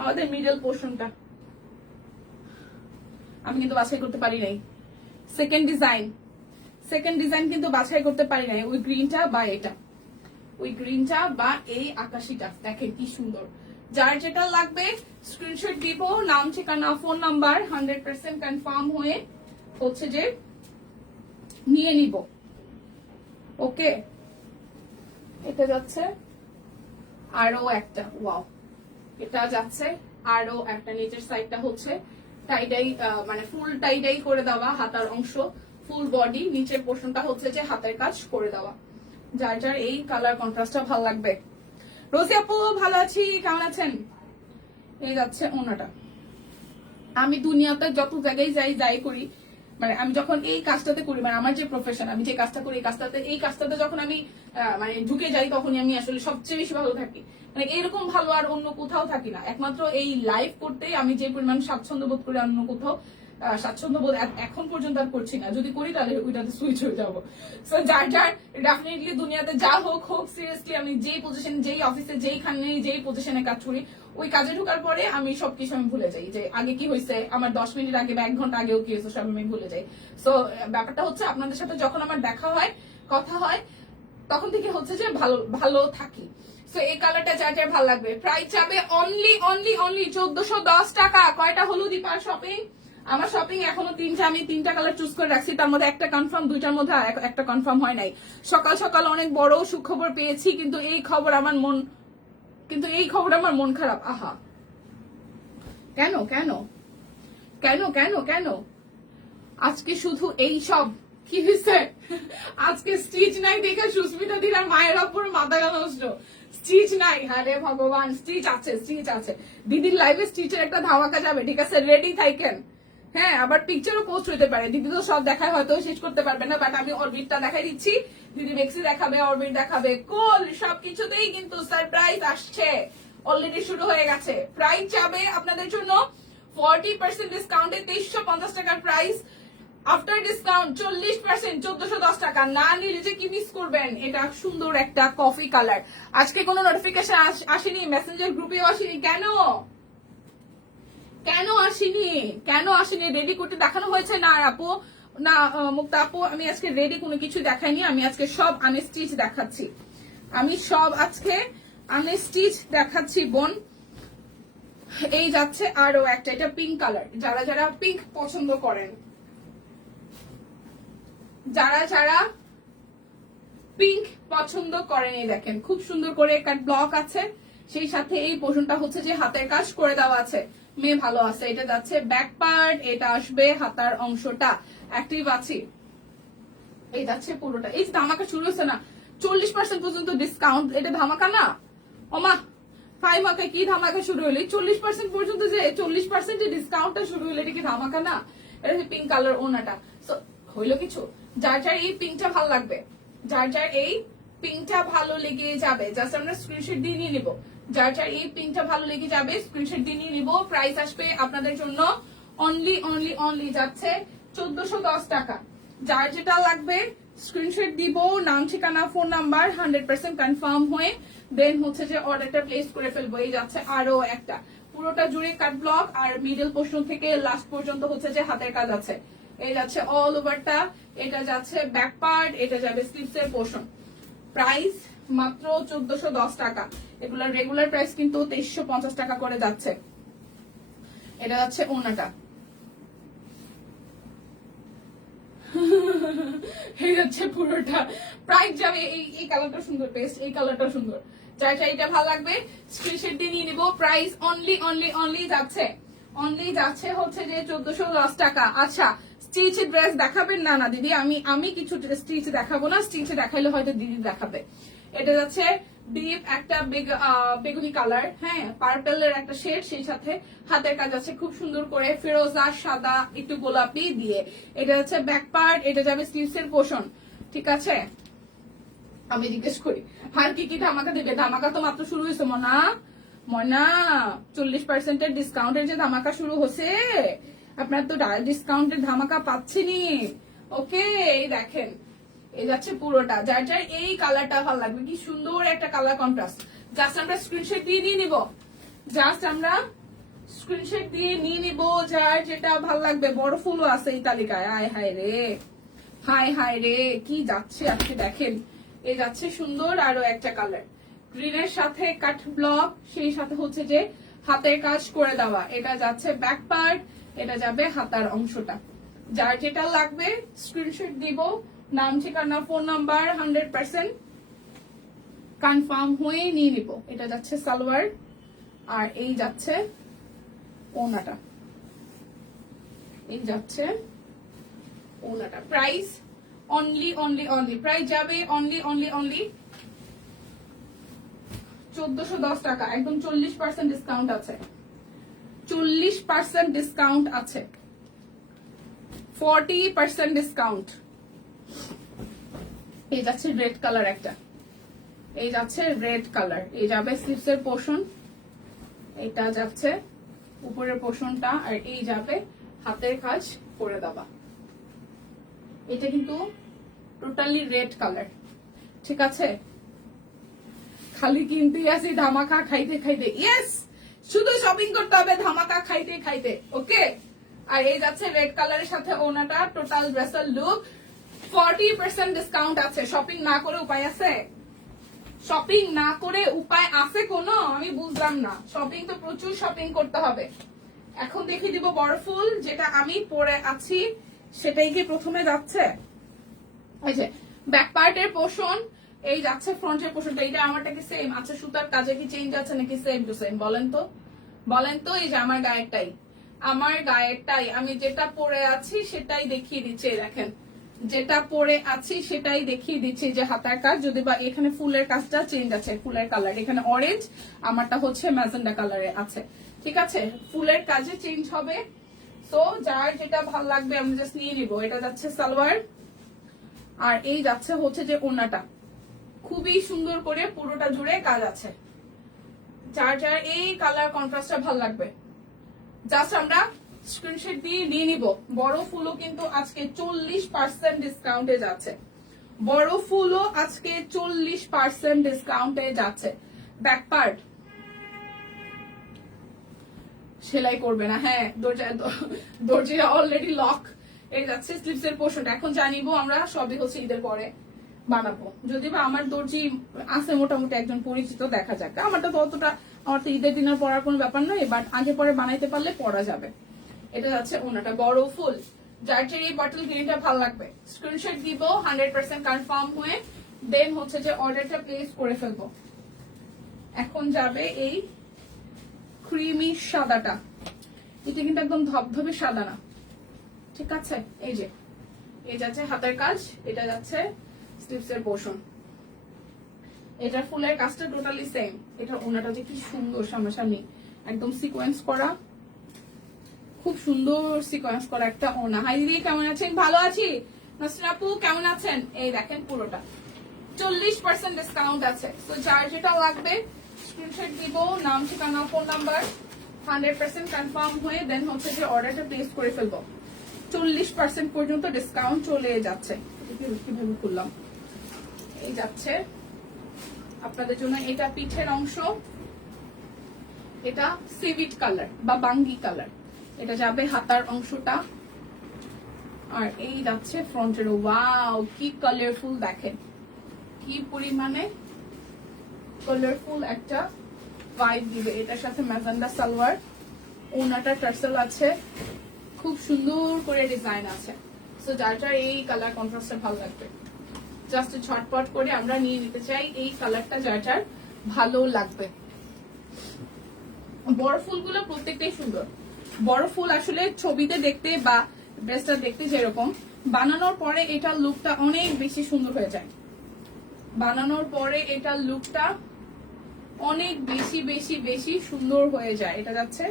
আমাদের মিডল পোর্শনটা। আমি কিন্তু বাছাই করতে পারি নাই সেকেন্ড ডিজাইন কিন্তু বাছাই করতে পারি নাই, ওই গ্রিনটা বা এটা, ওই গ্রিনটা বা এই আকাশিটা। দেখেন কি সুন্দর। যার যেটা লাগবে স্ক্রিনশট দিব, নাম ঠিকানা ফোন নাম্বার 100% কনফার্ম হয়ে হচ্ছে যে নিয়ে নিব। ওকে, এটা যাচ্ছে আরো একটা, ওয়াও, এটা যাচ্ছে আরো একটা। নিচের সাইডটা হচ্ছে টাইডাই, মানে ফুল টাইডাই করে দেওয়া হাতার অংশ, ফুল বডি, নিচের পোর্শনটা হচ্ছে যে হাতের কাজ করে দেওয়া। যার যার এই কালার কন্ট্রাস্টটা ভালো লাগবে। রোজি আপু ভালো আছি, কেমন আছেন? এই যাচ্ছে ওনাটা। আমি দুনিয়াতে যত জায়গায় যাই করি, মানে আমি যখন এই কাজটাতে করি, মানে আমার যে প্রফেশন, আমি যে কাজটা করি এই কাজটাতে যখন আমি মানে ঢুকে যাই, তখনই আমি আসলে সবচেয়ে বেশি ভালো থাকি। মানে এরকম ভালো আর অন্য কোথাও থাকি না, একমাত্র এই লাইভ করতেই আমি যে পরিমাণ স্বাচ্ছন্দ্য বোধ করি, অন্য কোথাও স্বাচ্ছন্দ্য বোধ এখন পর্যন্ত আর করছি না। যদি করি তাহলে ওইটাতে সুইচ হয়ে যাবো। সো যার যার ডেফিনেটলি দুনিয়াতে যা হোক সিরিয়াসলি আমি যেই পজিশন, যেই অফিসে, যেইখানে যেই পজিশনে কাজ করি, ওই কাজে ঢোকার পরে আমি সবকিছু আমি ভুলে যাই, যে আগে কি হয়েছে, আমার 10 মিনিট আগে বা 1 ঘন্টা আগেও কি হয়েছে, সব আমি ভুলে যাই। সো ব্যাপারটা হচ্ছে আপনাদের সাথে যখন আমার দেখা হয়, কথা হয়, তখন থেকে হচ্ছে যে ভালো ভালো থাকি। সো এই কালারটা যার যার ভালো লাগবে, প্রাইস যাবে অনলি 1410 টাকা। কয়টা হলো দীপার শপিং? আমার শপিং এখনো 3টা, আমি 3টা কালার চুজ করে রাখছি, তার মধ্যে একটা কনফার্ম, 2টার মধ্যে একটা কনফার্ম হয় নাই। সকাল সকাল অনেক বড় সুখবর পেয়েছি, কিন্তু এই খবর আমার মন খারাপ। আহা, কেন কেন কেন কেন কেন আজকে শুধু এই সব কি হয়েছে? আজকে স্টিচ নাই দেখে সুস্মিতা দিলার মায়ের ওপর মাথা নষ্ট। স্টিচ নাই, আরে ভগবান, স্টিচ আছে। দিদির লাইভে স্টিচের একটা ধামাকা যাবে, ঠিক আছে, রেডি থাকেন। হ্যাঁ, আবার পিকচারও পোস্ট হইতে পারে। দিদি তো সব দেখায় হয়তো শেষ করতে পারবে না, বাট আমি অরবিটটা দেখাই দিচ্ছি। দিদি মেক্সি দেখাবে, অরবিট দেখাবে, কোল, সবকিছুতেই কিন্তু সারপ্রাইজ আসছে। অলরেডি শুরু হয়ে গেছে। প্রাইস যাবে আপনাদের জন্য 40% ডিসকাউন্টে 2350 টাকার প্রাইস। আফটার ডিসকাউন্ট 40%, 1410 টাকা। না নিলে যে কি মিস করবেন। এটা সুন্দর একটা কফি কালার। আজকে কোনো নোটিফিকেশন আসেনি, মেসেঞ্জার গ্রুপেও আসেনি। কেন আসেনি? রেডি করতে দেখানো হয়েছে না আপু? না মুক্তা আপু, আমি আজকে রেডি কোনো কিছু দেখাইনি। আমি আজকে সব আনস্টিচ দেখাচ্ছি। বোন। এই যাচ্ছে আরো একটা, এটা পিঙ্ক কালার। যারা যারা পিঙ্ক পছন্দ করেন, এই দেখেন খুব সুন্দর করে কাট ব্লক আছে, সেই সাথে এই পোর্শনটা হচ্ছে যে হাতের কাজ করে দেওয়া আছে। মেয়ে ভালো আছে। এটা যাচ্ছে ব্যাক পার্ট, এটা আসবে হাতার অংশটা। অ্যাক্টিভ আছি। এই যাচ্ছে পুরোটা। এই ধামাকা শুরু হচ্ছে না, 40% পর্যন্ত ডিসকাউন্ট। এটা ধামাকা না ওমা, 5 মাকে কি ধামাকা শুরু হলো? 40% পর্যন্ত যে 40% ডিসকাউন্টটা শুরু হলো, এটা কি ধামাকা না? এটা হচ্ছে পিঙ্ক কালার ওনাটা। সো হইলো কিছু। যার যার এই পিঙ্কটা ভালো লাগবে, যার যার এই পিঙ্কটা ভালো লেগে যাবে, জাস্ট আমরা স্ক্রিনশট দিয়ে নিয়ে নিব। যার যার এই পিঙ্কটা ভালো লেগে যাবে, স্ক্রিনশট দিয়ে নিয়ে নিব। প্রাইস আসবে আপনাদের জন্য অনলি যাচ্ছে 1410 টাকা। যার যেটা লাগবে স্ক্রিনশট দিব, নাম ঠিকানা ফোন নাম্বার 100% কনফার্ম হয়ে দেন হচ্ছে যে অর্ডারটা প্লেস করে ফেলবো। এই যাচ্ছে আরো একটা, পুরোটা জুড়ে কাট ব্লক, আর মিডল পোর্শন থেকে লাস্ট পর্যন্ত হচ্ছে যে হাতের কাজ আছে। এই যাচ্ছে অল ওভারটা, এটা যাচ্ছে ব্যাক পার্ট, এটা যাবে স্লিভস এর পোর্শন। প্রাইস মাত্র 1410 টাকা। এগুলোর রেগুলার প্রাইস কিন্তু 2350 টাকা করে যাচ্ছে। এটা যাচ্ছে ওনাটা। এই যাচ্ছে পুরোটা। প্রাইস যাবে, এই কালারটা সুন্দর, পেস্ট এই কালারটা সুন্দর। যার এটা ভালো লাগবে স্ক্রিনশট দিয়ে নিয়ে নিব। প্রাইস অনলি যাচ্ছে হচ্ছে যে 1410 টাকা। আচ্ছা, স্টিচ ড্রেস দেখাবেন? না দিদি, আমি কিছু স্টিচ দেখাবো না। স্টিচ দেখাইলে হয়তো দিদি দেখাবে। এটা যাচ্ছে ডিপ একটা বেগুনি কালার, হ্যাঁ, পার্পেলের একটা শেড, সেই সাথে হাতের কাজ আছে খুব সুন্দর করে ফিরোজা, সাদা, একটু গোলাপি দিয়ে। এটা হচ্ছে ব্যাক পার্ট, এটা যাবে স্লিভস এর পোর্শন, ঠিক আছে। আমি জিজ্ঞেস করি আর কি ধামাকা দেবে? ধামাকা তো মাত্র শুরু হয়েছে মনা। 40% ডিসকাউন্টের যে ধামাকা শুরু হচ্ছে, আপনার তো ডিসকাউন্টের ধামাকা পাচ্ছেনই। ওকে, এই দেখেন এই যাচ্ছে পুরোটা। যার যার এই কালারটা ভালো লাগবে, কি সুন্দর একটা কালার কন্ট্রাস্ট। জাস্ট আমরা স্ক্রিনশট দিয়ে নিয়ে নিব, জাস্ট আমরা স্ক্রিনশট দিয়ে নিয়ে নিব যার যেটা ভালো লাগবে। বড় ফুলও আছে এই তালিকায়। হায় হায় রে, হায় হায় রে, কি যাচ্ছে আজকে দেখেন। এই যাচ্ছে সুন্দর আরো একটা কালার, গ্রিনের সাথে কাট ব্লক, সেই সাথে হচ্ছে যে হাতের কাজ করে দেওয়া। এটা যাচ্ছে ব্যাক পার্ট, এটা যাবে হাতার অংশটা। যার যেটা লাগবে স্ক্রিনশট দিব, নাম ঠিকানা ফোন নাম্বার 100% কনফার্ম হয়ে নিয়ে নিব। এটা যাচ্ছে সালোয়ার, আর এই যাচ্ছে ওনাটা, এই যাচ্ছে ওনাটা। Price only only only, price যাবে অনলি অনলি অনলি 1410 টাকা। একদম 40% ডিসকাউন্ট আছে, 40% ডিসকাউন্ট আছে, 40% ডিসকাউন্ট। এই যাচ্ছে রেড কালার একটা, এই যাচ্ছে রেড কালার, এই যাবে স্লিভসের পোর্শন, এটা যাচ্ছে উপরের পোর্শনটা, আর এই যাবে হাতের কাজ করে দেওয়া। এটা কিন্তু টোটালি রেড কালার, ঠিক আছে। খালি কিনতেই আসি ধামাকা খাইতে খাইতে, ইয়েস, শুধু শপিং করতে হবে ধামাকা খাইতে খাইতে। ওকে, আর এই যাচ্ছে রেড কালারের সাথে ওনাটা, টোটাল ড্রেসের লুক। 40% ডিসকাউন্ট আছে। শপিং না করে উপায় আছে? শপিং না করে উপায় আছে কোনো? আমি বুঝলাম না। শপিং তো প্রচুর শপিং করতে হবে। এখন দেখিয়ে দিব বড় ফুল, যেটা আমি পরে আছি সেটাই কি প্রথমে যাচ্ছে। এই যে ব্যাক পার্টের পোর্শন, এই যাচ্ছে ফ্রন্টের পোর্শনটা। এটা আমারটা কি সেম? আচ্ছা, সুতার কাজে কি চেঞ্জ আছে নাকি সেম টু সেম? বলেন তো, বলেন তো। এই যে আমার গায়েরটাই, আমার গায়েরটাই, আমি যেটা পরে আছি সেটাই দেখিয়ে দিচ্ছে। দেখেন, যেটা পরে আছি সেটাই দেখিয়ে দিচ্ছি। যে হাতার কাজ, যদি বা এখানে ফুলের কাজটা চেঞ্জ আছে, ফুলের কালার এখানে অরেঞ্জ, আমারটা হচ্ছে ম্যাজেন্ডা কালারে আছে, ঠিক আছে। ফুলের কাজে চেঞ্জ হবে। সো যার যেটা ভালো লাগবে আমি জাস্ট নিয়ে নিব। এটা যাচ্ছে সালোয়ার, আর এই যাচ্ছে হচ্ছে যে ওড়নাটা। খুবই সুন্দর করে পুরোটা জুড়ে কাজ আছে। যার যার এই কালার কন্ট্রাস্টটা ভালো লাগবে জাস্ট আমরা স্ক্রিনশট দিয়ে নিয়ে নিব। বড় ফুলও কিন্তু আজকে 40% ডিসকাউন্টে যাচ্ছে, বড় ফুলও আজকে 40% ডিসকাউন্টে যাচ্ছে। ব্যাক পার্ট সেলাই করবে না, হ্যাঁ, দরজা অলরেডি লক। এই যাচ্ছে স্লিভসের পোর্শনটা। এখন জানিবো আমরা সবই হচ্ছে ঈদের পরে বানাবো, যদি বা আমার দর্জি আছে মোটামুটি একজন পরিচিত, দেখা যাক। আমারটা তো অতটা, আমার তো ঈদের দিনের পরার কোনো ব্যাপার নয়, বাট আগে পরে বানাইতে পারলে পরা যাবে। এটা যাচ্ছে ওনাটা, বড় ফুল। যার যে এই বটল গ্রিনটা ভালো লাগবে স্ক্রিনশট দিব, 100% কনফার্ম হয়ে দেন হচ্ছে যে অর্ডারটা প্লেস করে ফেলবো। এখন যাবে এই ক্রিমি সাদাটা, এটা কিন্তু একদম ধবধবে সাদা না, ঠিক আছে। এই যে এই যাচ্ছে হাতের কাজ, এটা যাচ্ছে স্লিভসের পোর্শন। এটা ফুলের কাজটা টোটালি সেম। এটা ওনাটা যে কি সুন্দর, সামনাসামনি একদম সিকোয়েন্স করা, খুব সুন্দর সিকোয়েন্স করা একটা ওনা। হাই দিদি, কেমন আছেন? ভালো আছি। নাসরিন আপু কেমন আছেন? এই দেখেন পুরোটা 40% ডিসকাউন্ট আছে। তো যার যেটা লাগবে স্ক্রিনশট দিব, নাম ঠিকানা ফোন নাম্বার 100% কনফার্ম হয়ে দেন হচ্ছে যে অর্ডারটা প্লেস করে ফেলবো। 40% পর্যন্ত ডিসকাউন্ট চলে যাচ্ছে। কিভাবে খুললাম, এই যাচ্ছে আপনাদের জন্য। এটা পিঠের অংশ, এটা সিভিট কালার বা বাঙ্গি কালার, এটা যাবে হাতার অংশটা, আর এই যাচ্ছে ফ্রন্টের। ওয়াও, কি কালারফুল দেখেন, কি পরিমাণে কালারফুল একটা ভাইব দিবে। এটার সাথে ম্যাজেন্ডা সালোয়ার, ওনাটা টার্সেল আছে, খুব সুন্দর করে ডিজাইন আছে। সো যার যার এই কালার কন্ট্রাস্টটা ভালো লাগবে জাস্ট ঝটপট করে আমরা নিয়ে নিতে চাই এই কালারটা, যার যার ভালো লাগবে। বড় ফুলগুলো প্রত্যেকটাই সুন্দর। বড় ফুল আসলে ছবিতে দেখতে বা ড্রেসটা দেখতে যেরকম, বানানোর পরে এটার লুকটা অনেক বেশি সুন্দর হয়ে যায়। বানানোর পরে এটার লুকটা অনেক বেশি বেশি বেশি সুন্দর হয়ে যায়। এটা যাচ্ছে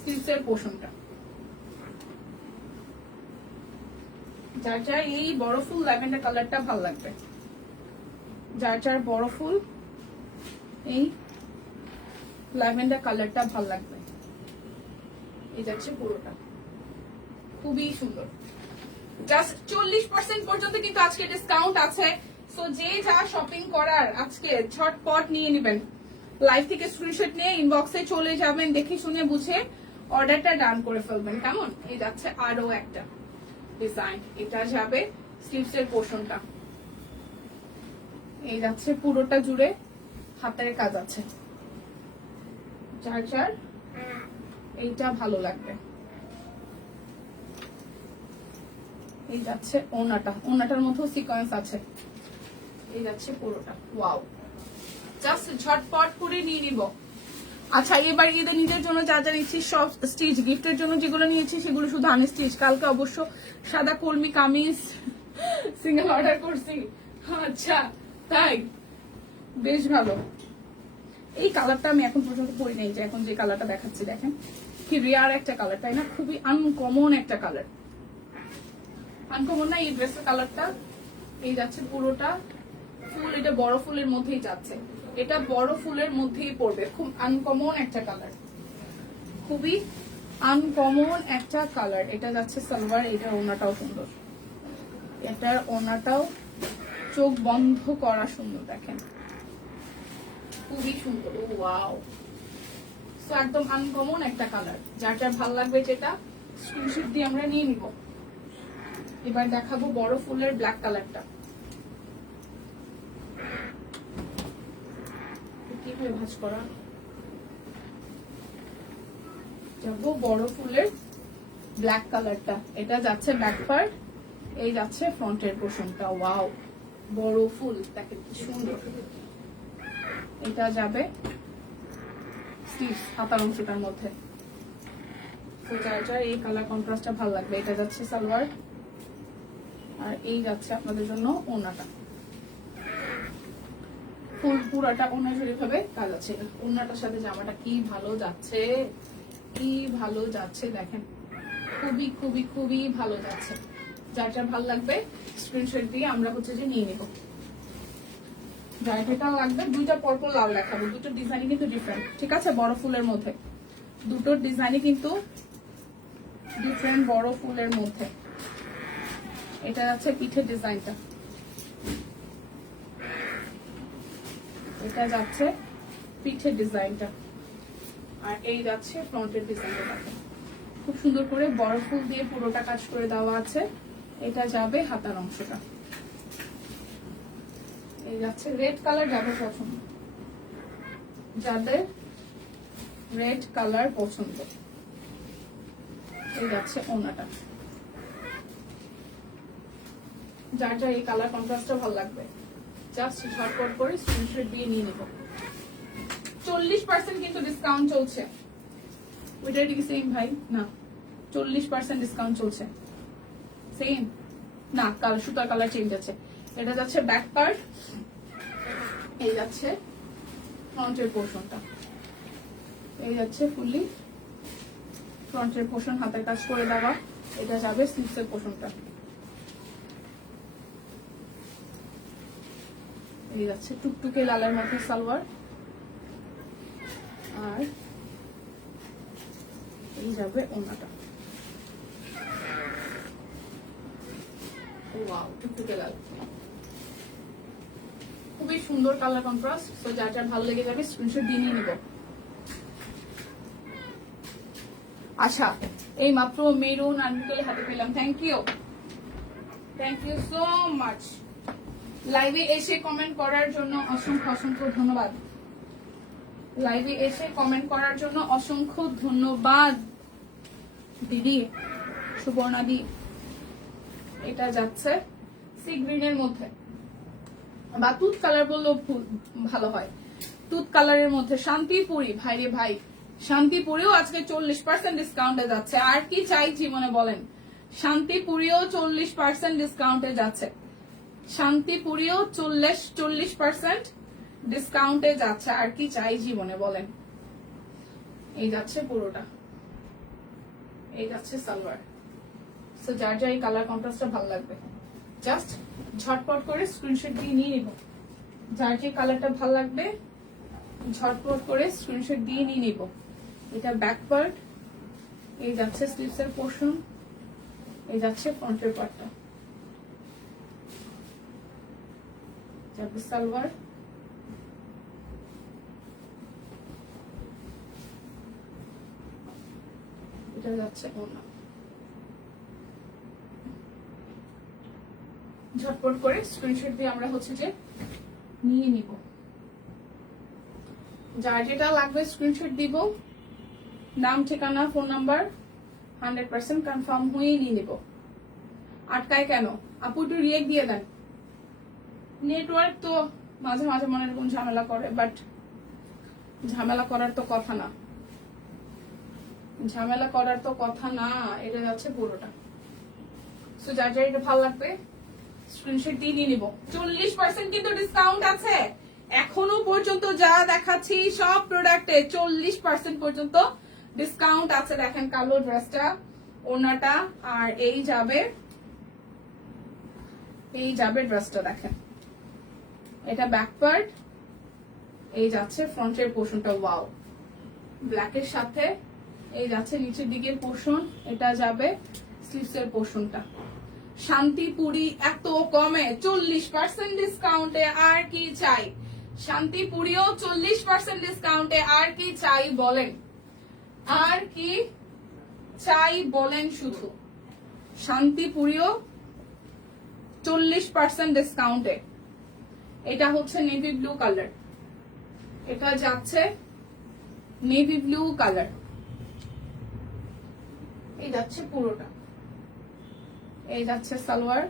স্লিভসের পোর্শনটা। যার যার এই বড় ফুল ল্যাভেন্ডার কালারটা ভালো লাগবে, যার যার বড় ফুল এই ল্যাভেন্ডার কালারটা ভালো লাগবে। এই যাচ্ছে পুরোটা। খুবই সুন্দর। জাস্ট 40% পর্যন্ত কিন্তু আজকে ডিসকাউন্ট আছে। সো যে যা শপিং করার আজকে ঝটপট নিয়ে নেবেন, লাইভ থেকে স্ক্রিনশট নিয়ে ইনবক্সে চলে যাবেন, দেখে শুনে বুঝে অর্ডারটা ডান করে ফেলবেন। কেমন? এই যাচ্ছে আরো একটা ডিজাইন, এটা যাবে স্লিভস এর পোর্শনটা, এই যাচ্ছে পুরোটা জুড়ে হাতের কাজ আছে। যার যার এইটা ভালো লাগবে। এই যাচ্ছে ওনাটা, ওনাটার মধ্যেও সিকোয়েন্স আছে। এই যাচ্ছে পুরোটা, ওয়াও, জাস্ট ঝটপট করে নিয়ে নিব। আচ্ছা, এবার ঈদে নিজের জন্য যা যা নিচ্ছি সব স্টিচ, গিফটের জন্য যেগুলো নিয়েছি সেগুলো শুধু আনস্টিচ। কালকে অবশ্য সাদা কলমি কামিজ সিঙ্গেল অর্ডার করছি। আচ্ছা তাই, বেশ ভালো। এই কালারটা আমি এখন পর্যন্ত পরি নাই, যে এখন যে কালারটা দেখাচ্ছি দেখেন কি রেয়ার একটা কালার, তাই না? খুবই আনকমন একটা কালার। আনকমন না এই ড্রেসের কালারটা? এই যাচ্ছে পুরোটা ফুল, এটা বড় ফুলের মধ্যেই যাচ্ছে, এটা বড় ফুলের মধ্যেই পড়বে। খুব আনকমন একটা কালার, খুবই আনকমন একটা কালার। এটা যাচ্ছে সালোয়ার, এটার ওড়নাটাও সুন্দর, এটার ওড়নাটাও চোখ বন্ধ করা সুন্দর, দেখেন খুবই সুন্দর। ওয়াও, সো একদম আনকমন একটা কালার। যার যার ভালো লাগবে যেটা স্ক্রিনশট দিয়ে আমরা নিয়ে নিব। এবার দেখাবো বড় ফুলের ব্ল্যাক কালারটা, কিভাবে ভাঁজ করা। যাবো বড় ফুলের ব্ল্যাক কালারটা, এটা যাচ্ছে ব্যাক পার্ট, এই যাচ্ছে ফ্রন্টের পোর্শনটা। ওয়াও, বড় ফুল, দেখেন কি সুন্দর। এটা যাবে স্লিভস, হাতার অংশটার মধ্যে। তো যার যার এই কালার কন্ট্রাস্টটা ভালো লাগবে। এটা যাচ্ছে সালোয়ার, আর এই যাচ্ছে আপনাদের জন্য ওড়নাটা। ফুল পুরাটা ওড়না জুড়ে ভাবে কাজ আছে। ওড়নাটার সাথে জামাটা কি ভালো যাচ্ছে, কি ভালো যাচ্ছে, দেখেন খুবই খুবই খুবই ভালো যাচ্ছে। যার যার ভালো লাগবে স্ক্রিনশট দিয়ে আমরা হচ্ছে যে নিয়ে নেব। যার যেটা লাগবে, দুইটা পরপর লাল দেখাবো, দুটো ডিজাইনই কিন্তু ডিফারেন্ট, ঠিক আছে? বড় ফুলের মধ্যে দুটোর ডিজাইনই কিন্তু ডিফারেন্ট, বড় ফুলের মধ্যে। এটা যাচ্ছে পিঠের ডিজাইনটা, এটা যাচ্ছে পিঠের ডিজাইনটা, আর এই যাচ্ছে ফ্রন্টের ডিজাইনটা। দেখেন খুব সুন্দর করে বড় ফুল দিয়ে পুরোটা কাজ করে দেওয়া আছে। এটা যাবে হাতার অংশটা। এই যাচ্ছে রেড কালার, যাবে পছন্দ, যাদের রেড কালার পছন্দ। এই যাচ্ছে ওড়নাটা, যার যার এই কালার কন্ট্রাস্টটা ভালো লাগবে জাস্ট ঝটপট করে স্ক্রিনশট দিয়ে নিয়ে নেব। 40% কিন্তু ডিসকাউন্ট চলছে। ওইটা কি সেম ভাই? না, 40% ডিসকাউন্ট চলছে। সেম না, কালার সুতার কালার চেঞ্জ আছে। এটা যাচ্ছে ব্যাক পার্ট, এই যাচ্ছে ফ্রন্টের পোর্শনটা, এই যাচ্ছে ফুললি ফ্রন্টের পোর্শন, হাতের কাজ করে দেওয়া। এটা যাবে স্লিভসের পোর্শনটা, এই যাচ্ছে টুকটুকে লালের মধ্যে সালোয়ার, আর এই যাবে ওড়নাটা। ওয়াও, টুকটুকে লাল, খুবই সুন্দর কালার কন্ট্রাস্ট। তো যার যার ভালো লেগে যাবে স্ক্রিনশট দিয়ে নিয়ে নিব। আচ্ছা, এই মাত্র মেরুন আনবিকেল হাতে পেলাম, thank you, thank you so much. লাইভে এসে কমেন্ট করার জন্য অসংখ্য অসংখ্য ধন্যবাদ। লাইভে এসে কমেন্ট করার জন্য অসংখ্য ধন্যবাদ দিদি সুবর্ণা দি। এটা যাচ্ছে সি গ্রিনের মধ্যে, বা তুত কালার বললেও ভালো হয়। তুত কালারের মধ্যে শান্তিপুরি, ভাই রে ভাই, শান্তিপুরিও আজকে 40% ডিসকাউন্টে যাচ্ছে। আর কি চাই জীবনে বলেন? শান্তিপুরিও 40% ডিসকাউন্টে যাচ্ছে, শান্তিপুরিও 40% ডিসকাউন্টে যাচ্ছে। আর কি চাই জীবনে বলেন? এই যাচ্ছে পুরোটা, এই যাচ্ছে সালোয়ার। সো যার যার এই কালার কন্ট্রাস্টটা ভালো লাগবে জাস্ট ঝটপট করে স্ক্রিনশট দিয়ে নিয়ে নিব। যার যে কালারটা ভালো লাগবে ঝটপট করে স্ক্রিনশট দিয়ে নিয়ে নিব। এটা ব্যাক পার্ট, এই যাচ্ছে স্লিভসের পোর্শন, এই যাচ্ছে ফ্রন্টের পার্টটা, যাবে সালোয়ার, এটা যাচ্ছে ওড়না। ঝটপট করে স্ক্রিনশট দিয়ে আমরা হচ্ছে যে নিয়ে নিব, যার যেটা লাগবে স্ক্রিনশট দিব, নাম ঠিকানা ফোন নাম্বার 100% কনফার্ম হয়ে নিয়ে নিব। আটকায় কেন আপু, একটু রিয়েক্ট দিয়ে দেন। নেটওয়ার্ক তো মাঝে মাঝে মনে এরকম ঝামেলা করে, বাট ঝামেলা করার তো কথা না, ঝামেলা করার তো কথা না। এটা যাচ্ছে পুরোটা। সো যার যার এটা ভালো লাগবে স্ক্রিনশট দিয়ে নিয়ে নিব। 40% কিন্তু ডিসকাউন্ট আছে এখনো পর্যন্ত, যা দেখাচ্ছি সব প্রোডাক্টে 40% পর্যন্ত ডিসকাউন্ট আছে। দেখেন কালো ড্রেসটা, ওনাটা, আর এই যাবে ড্রেসটা। দেখেন এটা ব্যাক পার্ট, এই যাচ্ছে ফ্রন্টের পোর্শনটা। ওয়াও, ব্ল্যাকের সাথে এই যাচ্ছে নিচের দিকের পোর্শন, এটা যাবে স্লিভসের পোর্শনটা। শান্তিপুরি এত কমে 40% ডিসকাউন্টে, আর কি চাই? শান্তিপুরিও 40% ডিসকাউন্টে, আর কি চাই বলেন? আর কি চাই বলেন? শুধু শান্তিপুরিও 40% ডিসকাউন্টে। এটা হচ্ছে নেভি ব্লু কালার, এটা যাচ্ছে নেভি ব্লু কালার, এই যাচ্ছে পুরোটা, এই যাচ্ছে সালোয়ার,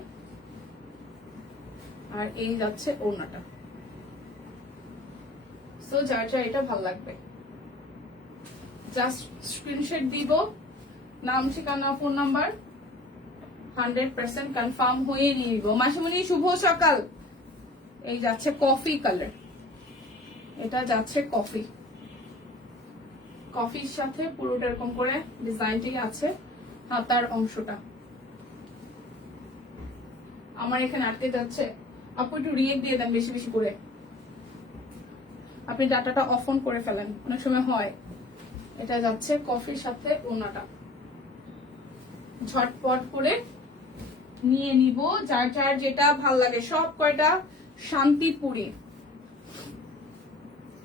আর এই যাচ্ছে ওড়নাটা। সো যার যার এটা ভালো লাগবে জাস্ট স্ক্রিনশট দিব, নাম ঠিকানা ফোন নাম্বার 100% কনফার্ম হয়ে নিয়ে নিব। মাসিমণি শুভ সকাল। এই যাচ্ছে কফি কালার, এটা যাচ্ছে কফি, কফির সাথে পুরোটা এরকম করে ডিজাইনটি আছে। হাতার অংশটা আমার এখানে আটকে যাচ্ছে, আপু একটু রিয়েক্ট দিয়ে দেন বেশি বেশি করে। আপনি ডাটাটা অফ অন করে ফেলেন, অনেক সময় হয়। এটা যাচ্ছে কফির সাথে ওনাটা, ঝটপট করে নিয়ে নিব যার যার যেটা ভাল লাগে। সব কয়টা শান্তিপুরি,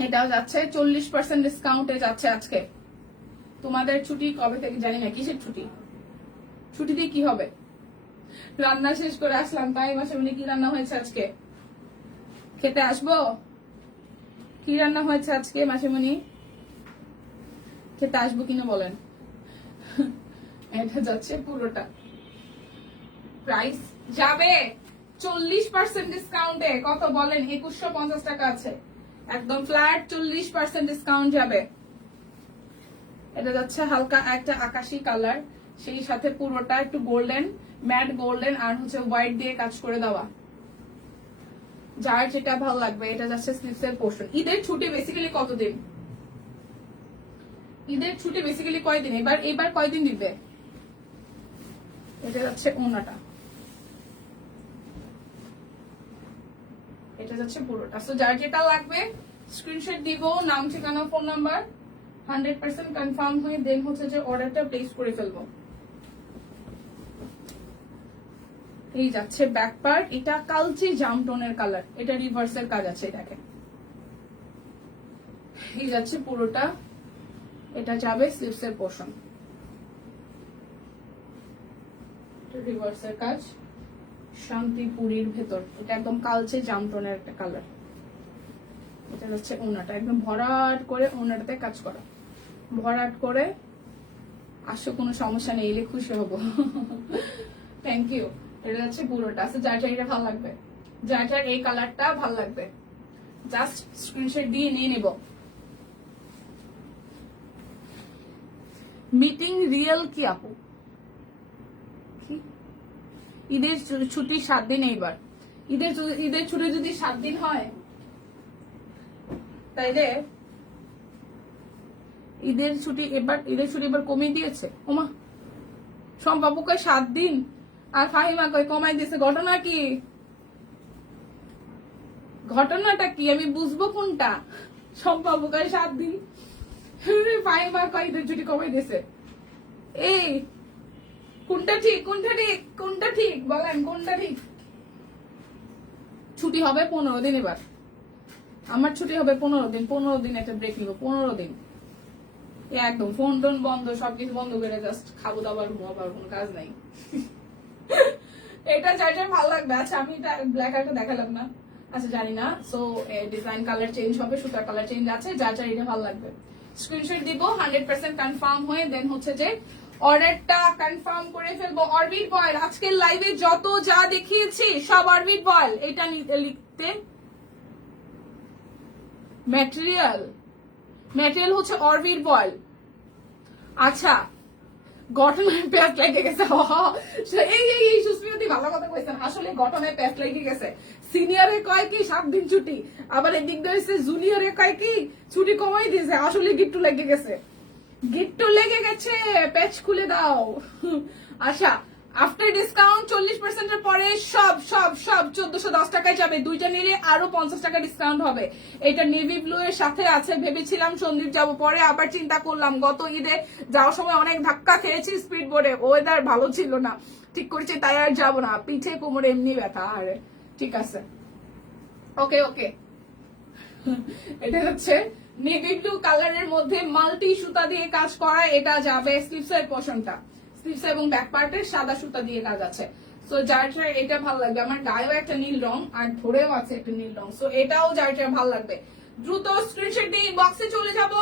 এটাও যাচ্ছে 40% ডিসকাউন্টে যাচ্ছে আজকে। তোমাদের ছুটি কবে থেকে জানি না, কিসের ছুটি? ছুটি দিয়ে কি হবে? রান্না শেষ করে আসলাম, তাই মাসিমণি কি রান্না হয়েছে আজকে? খেতে আসবো? কি রান্না হয়েছে আজকে মাসিমণি? খেতে আসবো কিনা বলেন। এটা যাচ্ছে পুরোটা, প্রাইস যাবে 40% ডিসকাউন্টে। কত বলেন? 2150 টাকা আছে, একদম ফ্ল্যাট 40% ডিসকাউন্ট যাবে। এটা যাচ্ছে হালকা একটা আকাশি কালার, সেই সাথে পুরোটা একটু গোল্ডেন, ম্যাট গোল্ডেন আর হচ্ছে হোয়াইট দিয়ে কাজ করে দেওয়া। যার যেটা ভালো লাগবে। এটা যাচ্ছে স্লিভসের পোর্শন। ঈদের ছুটি বেসিক্যালি কতদিন? ঈদের ছুটি বেসিক্যালি কয়দিন? এবার কয়দিন দিবে? এটা যাচ্ছে ওনাটা, এটা যাচ্ছে পুরোটা। সো যার যেটা লাগবে স্ক্রিনশট দিব, নাম ঠিকানা ফোন নাম্বার 100% কনফার্ম হয়ে দেন হচ্ছে যে অর্ডারটা প্লেস করে ফেলবো। এই যাচ্ছে ব্যাক পার্ট, এটা কালচে জাম টোনের কালার, এটা রিভার্সের কাজ আছে দেখেন। এই যাচ্ছে পুরোটা, এটা যাবে স্লিভসের পোর্শন, রিভার্সের কাজ শান্তিপুরীর ভেতর। এটা একদম কালচে জাম টোনের একটা কালার। এটা হচ্ছে ওনাটা, একদম ভরাট করে ওনাটাতে কাজ করা, ভরাট করে। আসো, কোনো সমস্যা নেই, এলে খুশি হবো। Thank you. এটা হচ্ছে পুরোটা। যার যার এটা ভালো লাগবে, যার যার এই কালারটা ভালো লাগবে, জাস্ট স্ক্রিনশট দিয়ে নিয়ে নিব। মিটিং রিয়েল কি আপু? ঈদের ছুটি 7 দিন। এইবার ঈদের ছুটি যদি 7 দিন হয়, তাইলে ঈদের ছুটি এবার কমিয়ে দিয়েছে। ওমা, সম্পাবু কয় 7 দিন আর ফাহিমা কয় কমাই দিয়েছে। ঘটনাটা কি আমি বুঝবো কোনটা? সম্পাবু কয় 7 দিন, ফাহিমা কয় ঈদের ছুটি কমাই দিয়েছে। এই কোনটা ঠিক কোনটা ঠিক কোনটা ঠিক বলেন, কোনটা ঠিক? ছুটি হবে 15 দিন এবার, আমার ছুটি হবে 15 দিন। 15 দিন একটা ব্রেক নিব, 15 দিন একদম ফোন টোন বন্ধ, সবকিছু বন্ধ করে জাস্ট খাবো দাবার ঘুমাবার, কোনো কাজ নাই। এটা যার যার ভালো লাগবে। আচ্ছা আমি এটা ব্ল্যাক একটা দেখালাম না, আচ্ছা জানি না। সো ডিজাইন কালার চেঞ্জ হবে, সুতার কালার চেঞ্জ আছে, যার যার এটা ভালো লাগবে স্ক্রিনশট দিব, 100% কনফার্ম হয়ে দেন হচ্ছে যে অর্ডারটা কনফার্ম করে ফেলবো। অরবিট বয়েল আজকের লাইভে যত যা দেখিয়েছি সব অরবিট বয়েল। এটা লিখতে ম্যাটেরিয়াল হচ্ছে অরবিট বয়েল। আচ্ছা গঠনের প্যাচ লেগে গেছে, এই সুস্মিতি ভালো কথা কইছেন, আসলে গঠনের প্যাচ লেগে গেছে। সিনিয়রে কয় কি 7 দিন ছুটি, আবার এদিক দিয়ে জুনিয়রে কয় কি ছুটি কমাই দিয়েছে, আসলে গিট্টু লেগে গেছে, গিট্টু লেগে গেছে, প্যাচ খুলে দাও। আচ্ছা আফটার ডিসকাউন্ট 40% এর পরে সব সব সব 1410 টাকায় যাবে, দুইটা নিলে আরো 50 টাকা ডিসকাউন্ট হবে। এটা নেভি ব্লু এর সাথে আছে। ভেবেছিলাম সন্দীপ যাবো, পরে আবার চিন্তা করলাম গত ঈদে যাওয়ার সময় অনেক ধাক্কা খেয়েছি স্পিড বোর্ডে, ওয়েদার ভালো ছিল না, ঠিক করেছি তাই আর যাবো না, পিঠে কোমরে এমনি ব্যথা। আরে ঠিক আছে, ওকে ওকে। এটা হচ্ছে নেভি ব্লু কালারের মধ্যে মাল্টি সুতা দিয়ে কাজ করা, এটা যাবে স্লিভসের পোর্শনটা, স্লিভস এবং ব্যাক পার্টের সাদা সুতা দিয়ে কাজ আছে। সো যার যার এটা ভালো লাগবে, আমার গায়েও একটা নীল রং আর ধরেও আছে একটা নীল রং, সো এটাও যার যার ভালো লাগবে দ্রুত স্ক্রিনশট দিয়ে বক্সে চলে যাব,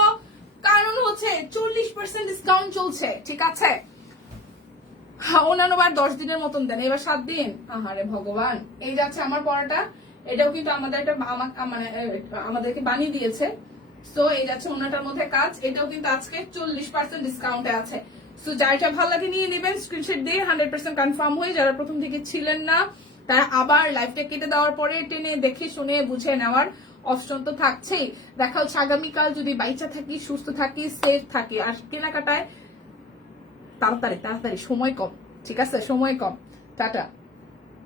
কারণ হচ্ছে 40% ডিসকাউন্ট চলছে, ঠিক আছে? অন্যান্য বার 10 দিনের মতন দেন, এবার 7 দিন। আহারে ভগবান। এই যাচ্ছে আমার পড়াটা, এটাও কিন্তু আমাদের একটা মানে আমাদেরকে বানিয়ে দিয়েছে। সো এই যাচ্ছে অন্যটার মধ্যে কাজ, এটাও কিন্তু আজকে 40% ডিসকাউন্টে আছে। সো যারটা ভালো লাগে নিয়ে নেবেন, স্ক্রিনশট দিয়ে 100% কনফার্ম হয়ে, যারা প্রথম থেকে ছিলেন না তারা আবার লাইভটা কেটে দেওয়ার পরে টেনে দেখে শুনে বুঝে নেওয়ার অপশন তো থাকছেই। দেখা হচ্ছে আগামীকাল, যদি বাইচা থাকি, সুস্থ থাকি, সেফ থাকি। আর কেনাকাটায় তাড়াতাড়ি তাড়াতাড়ি, সময় কম, ঠিক আছে? সময় কম। টাটা।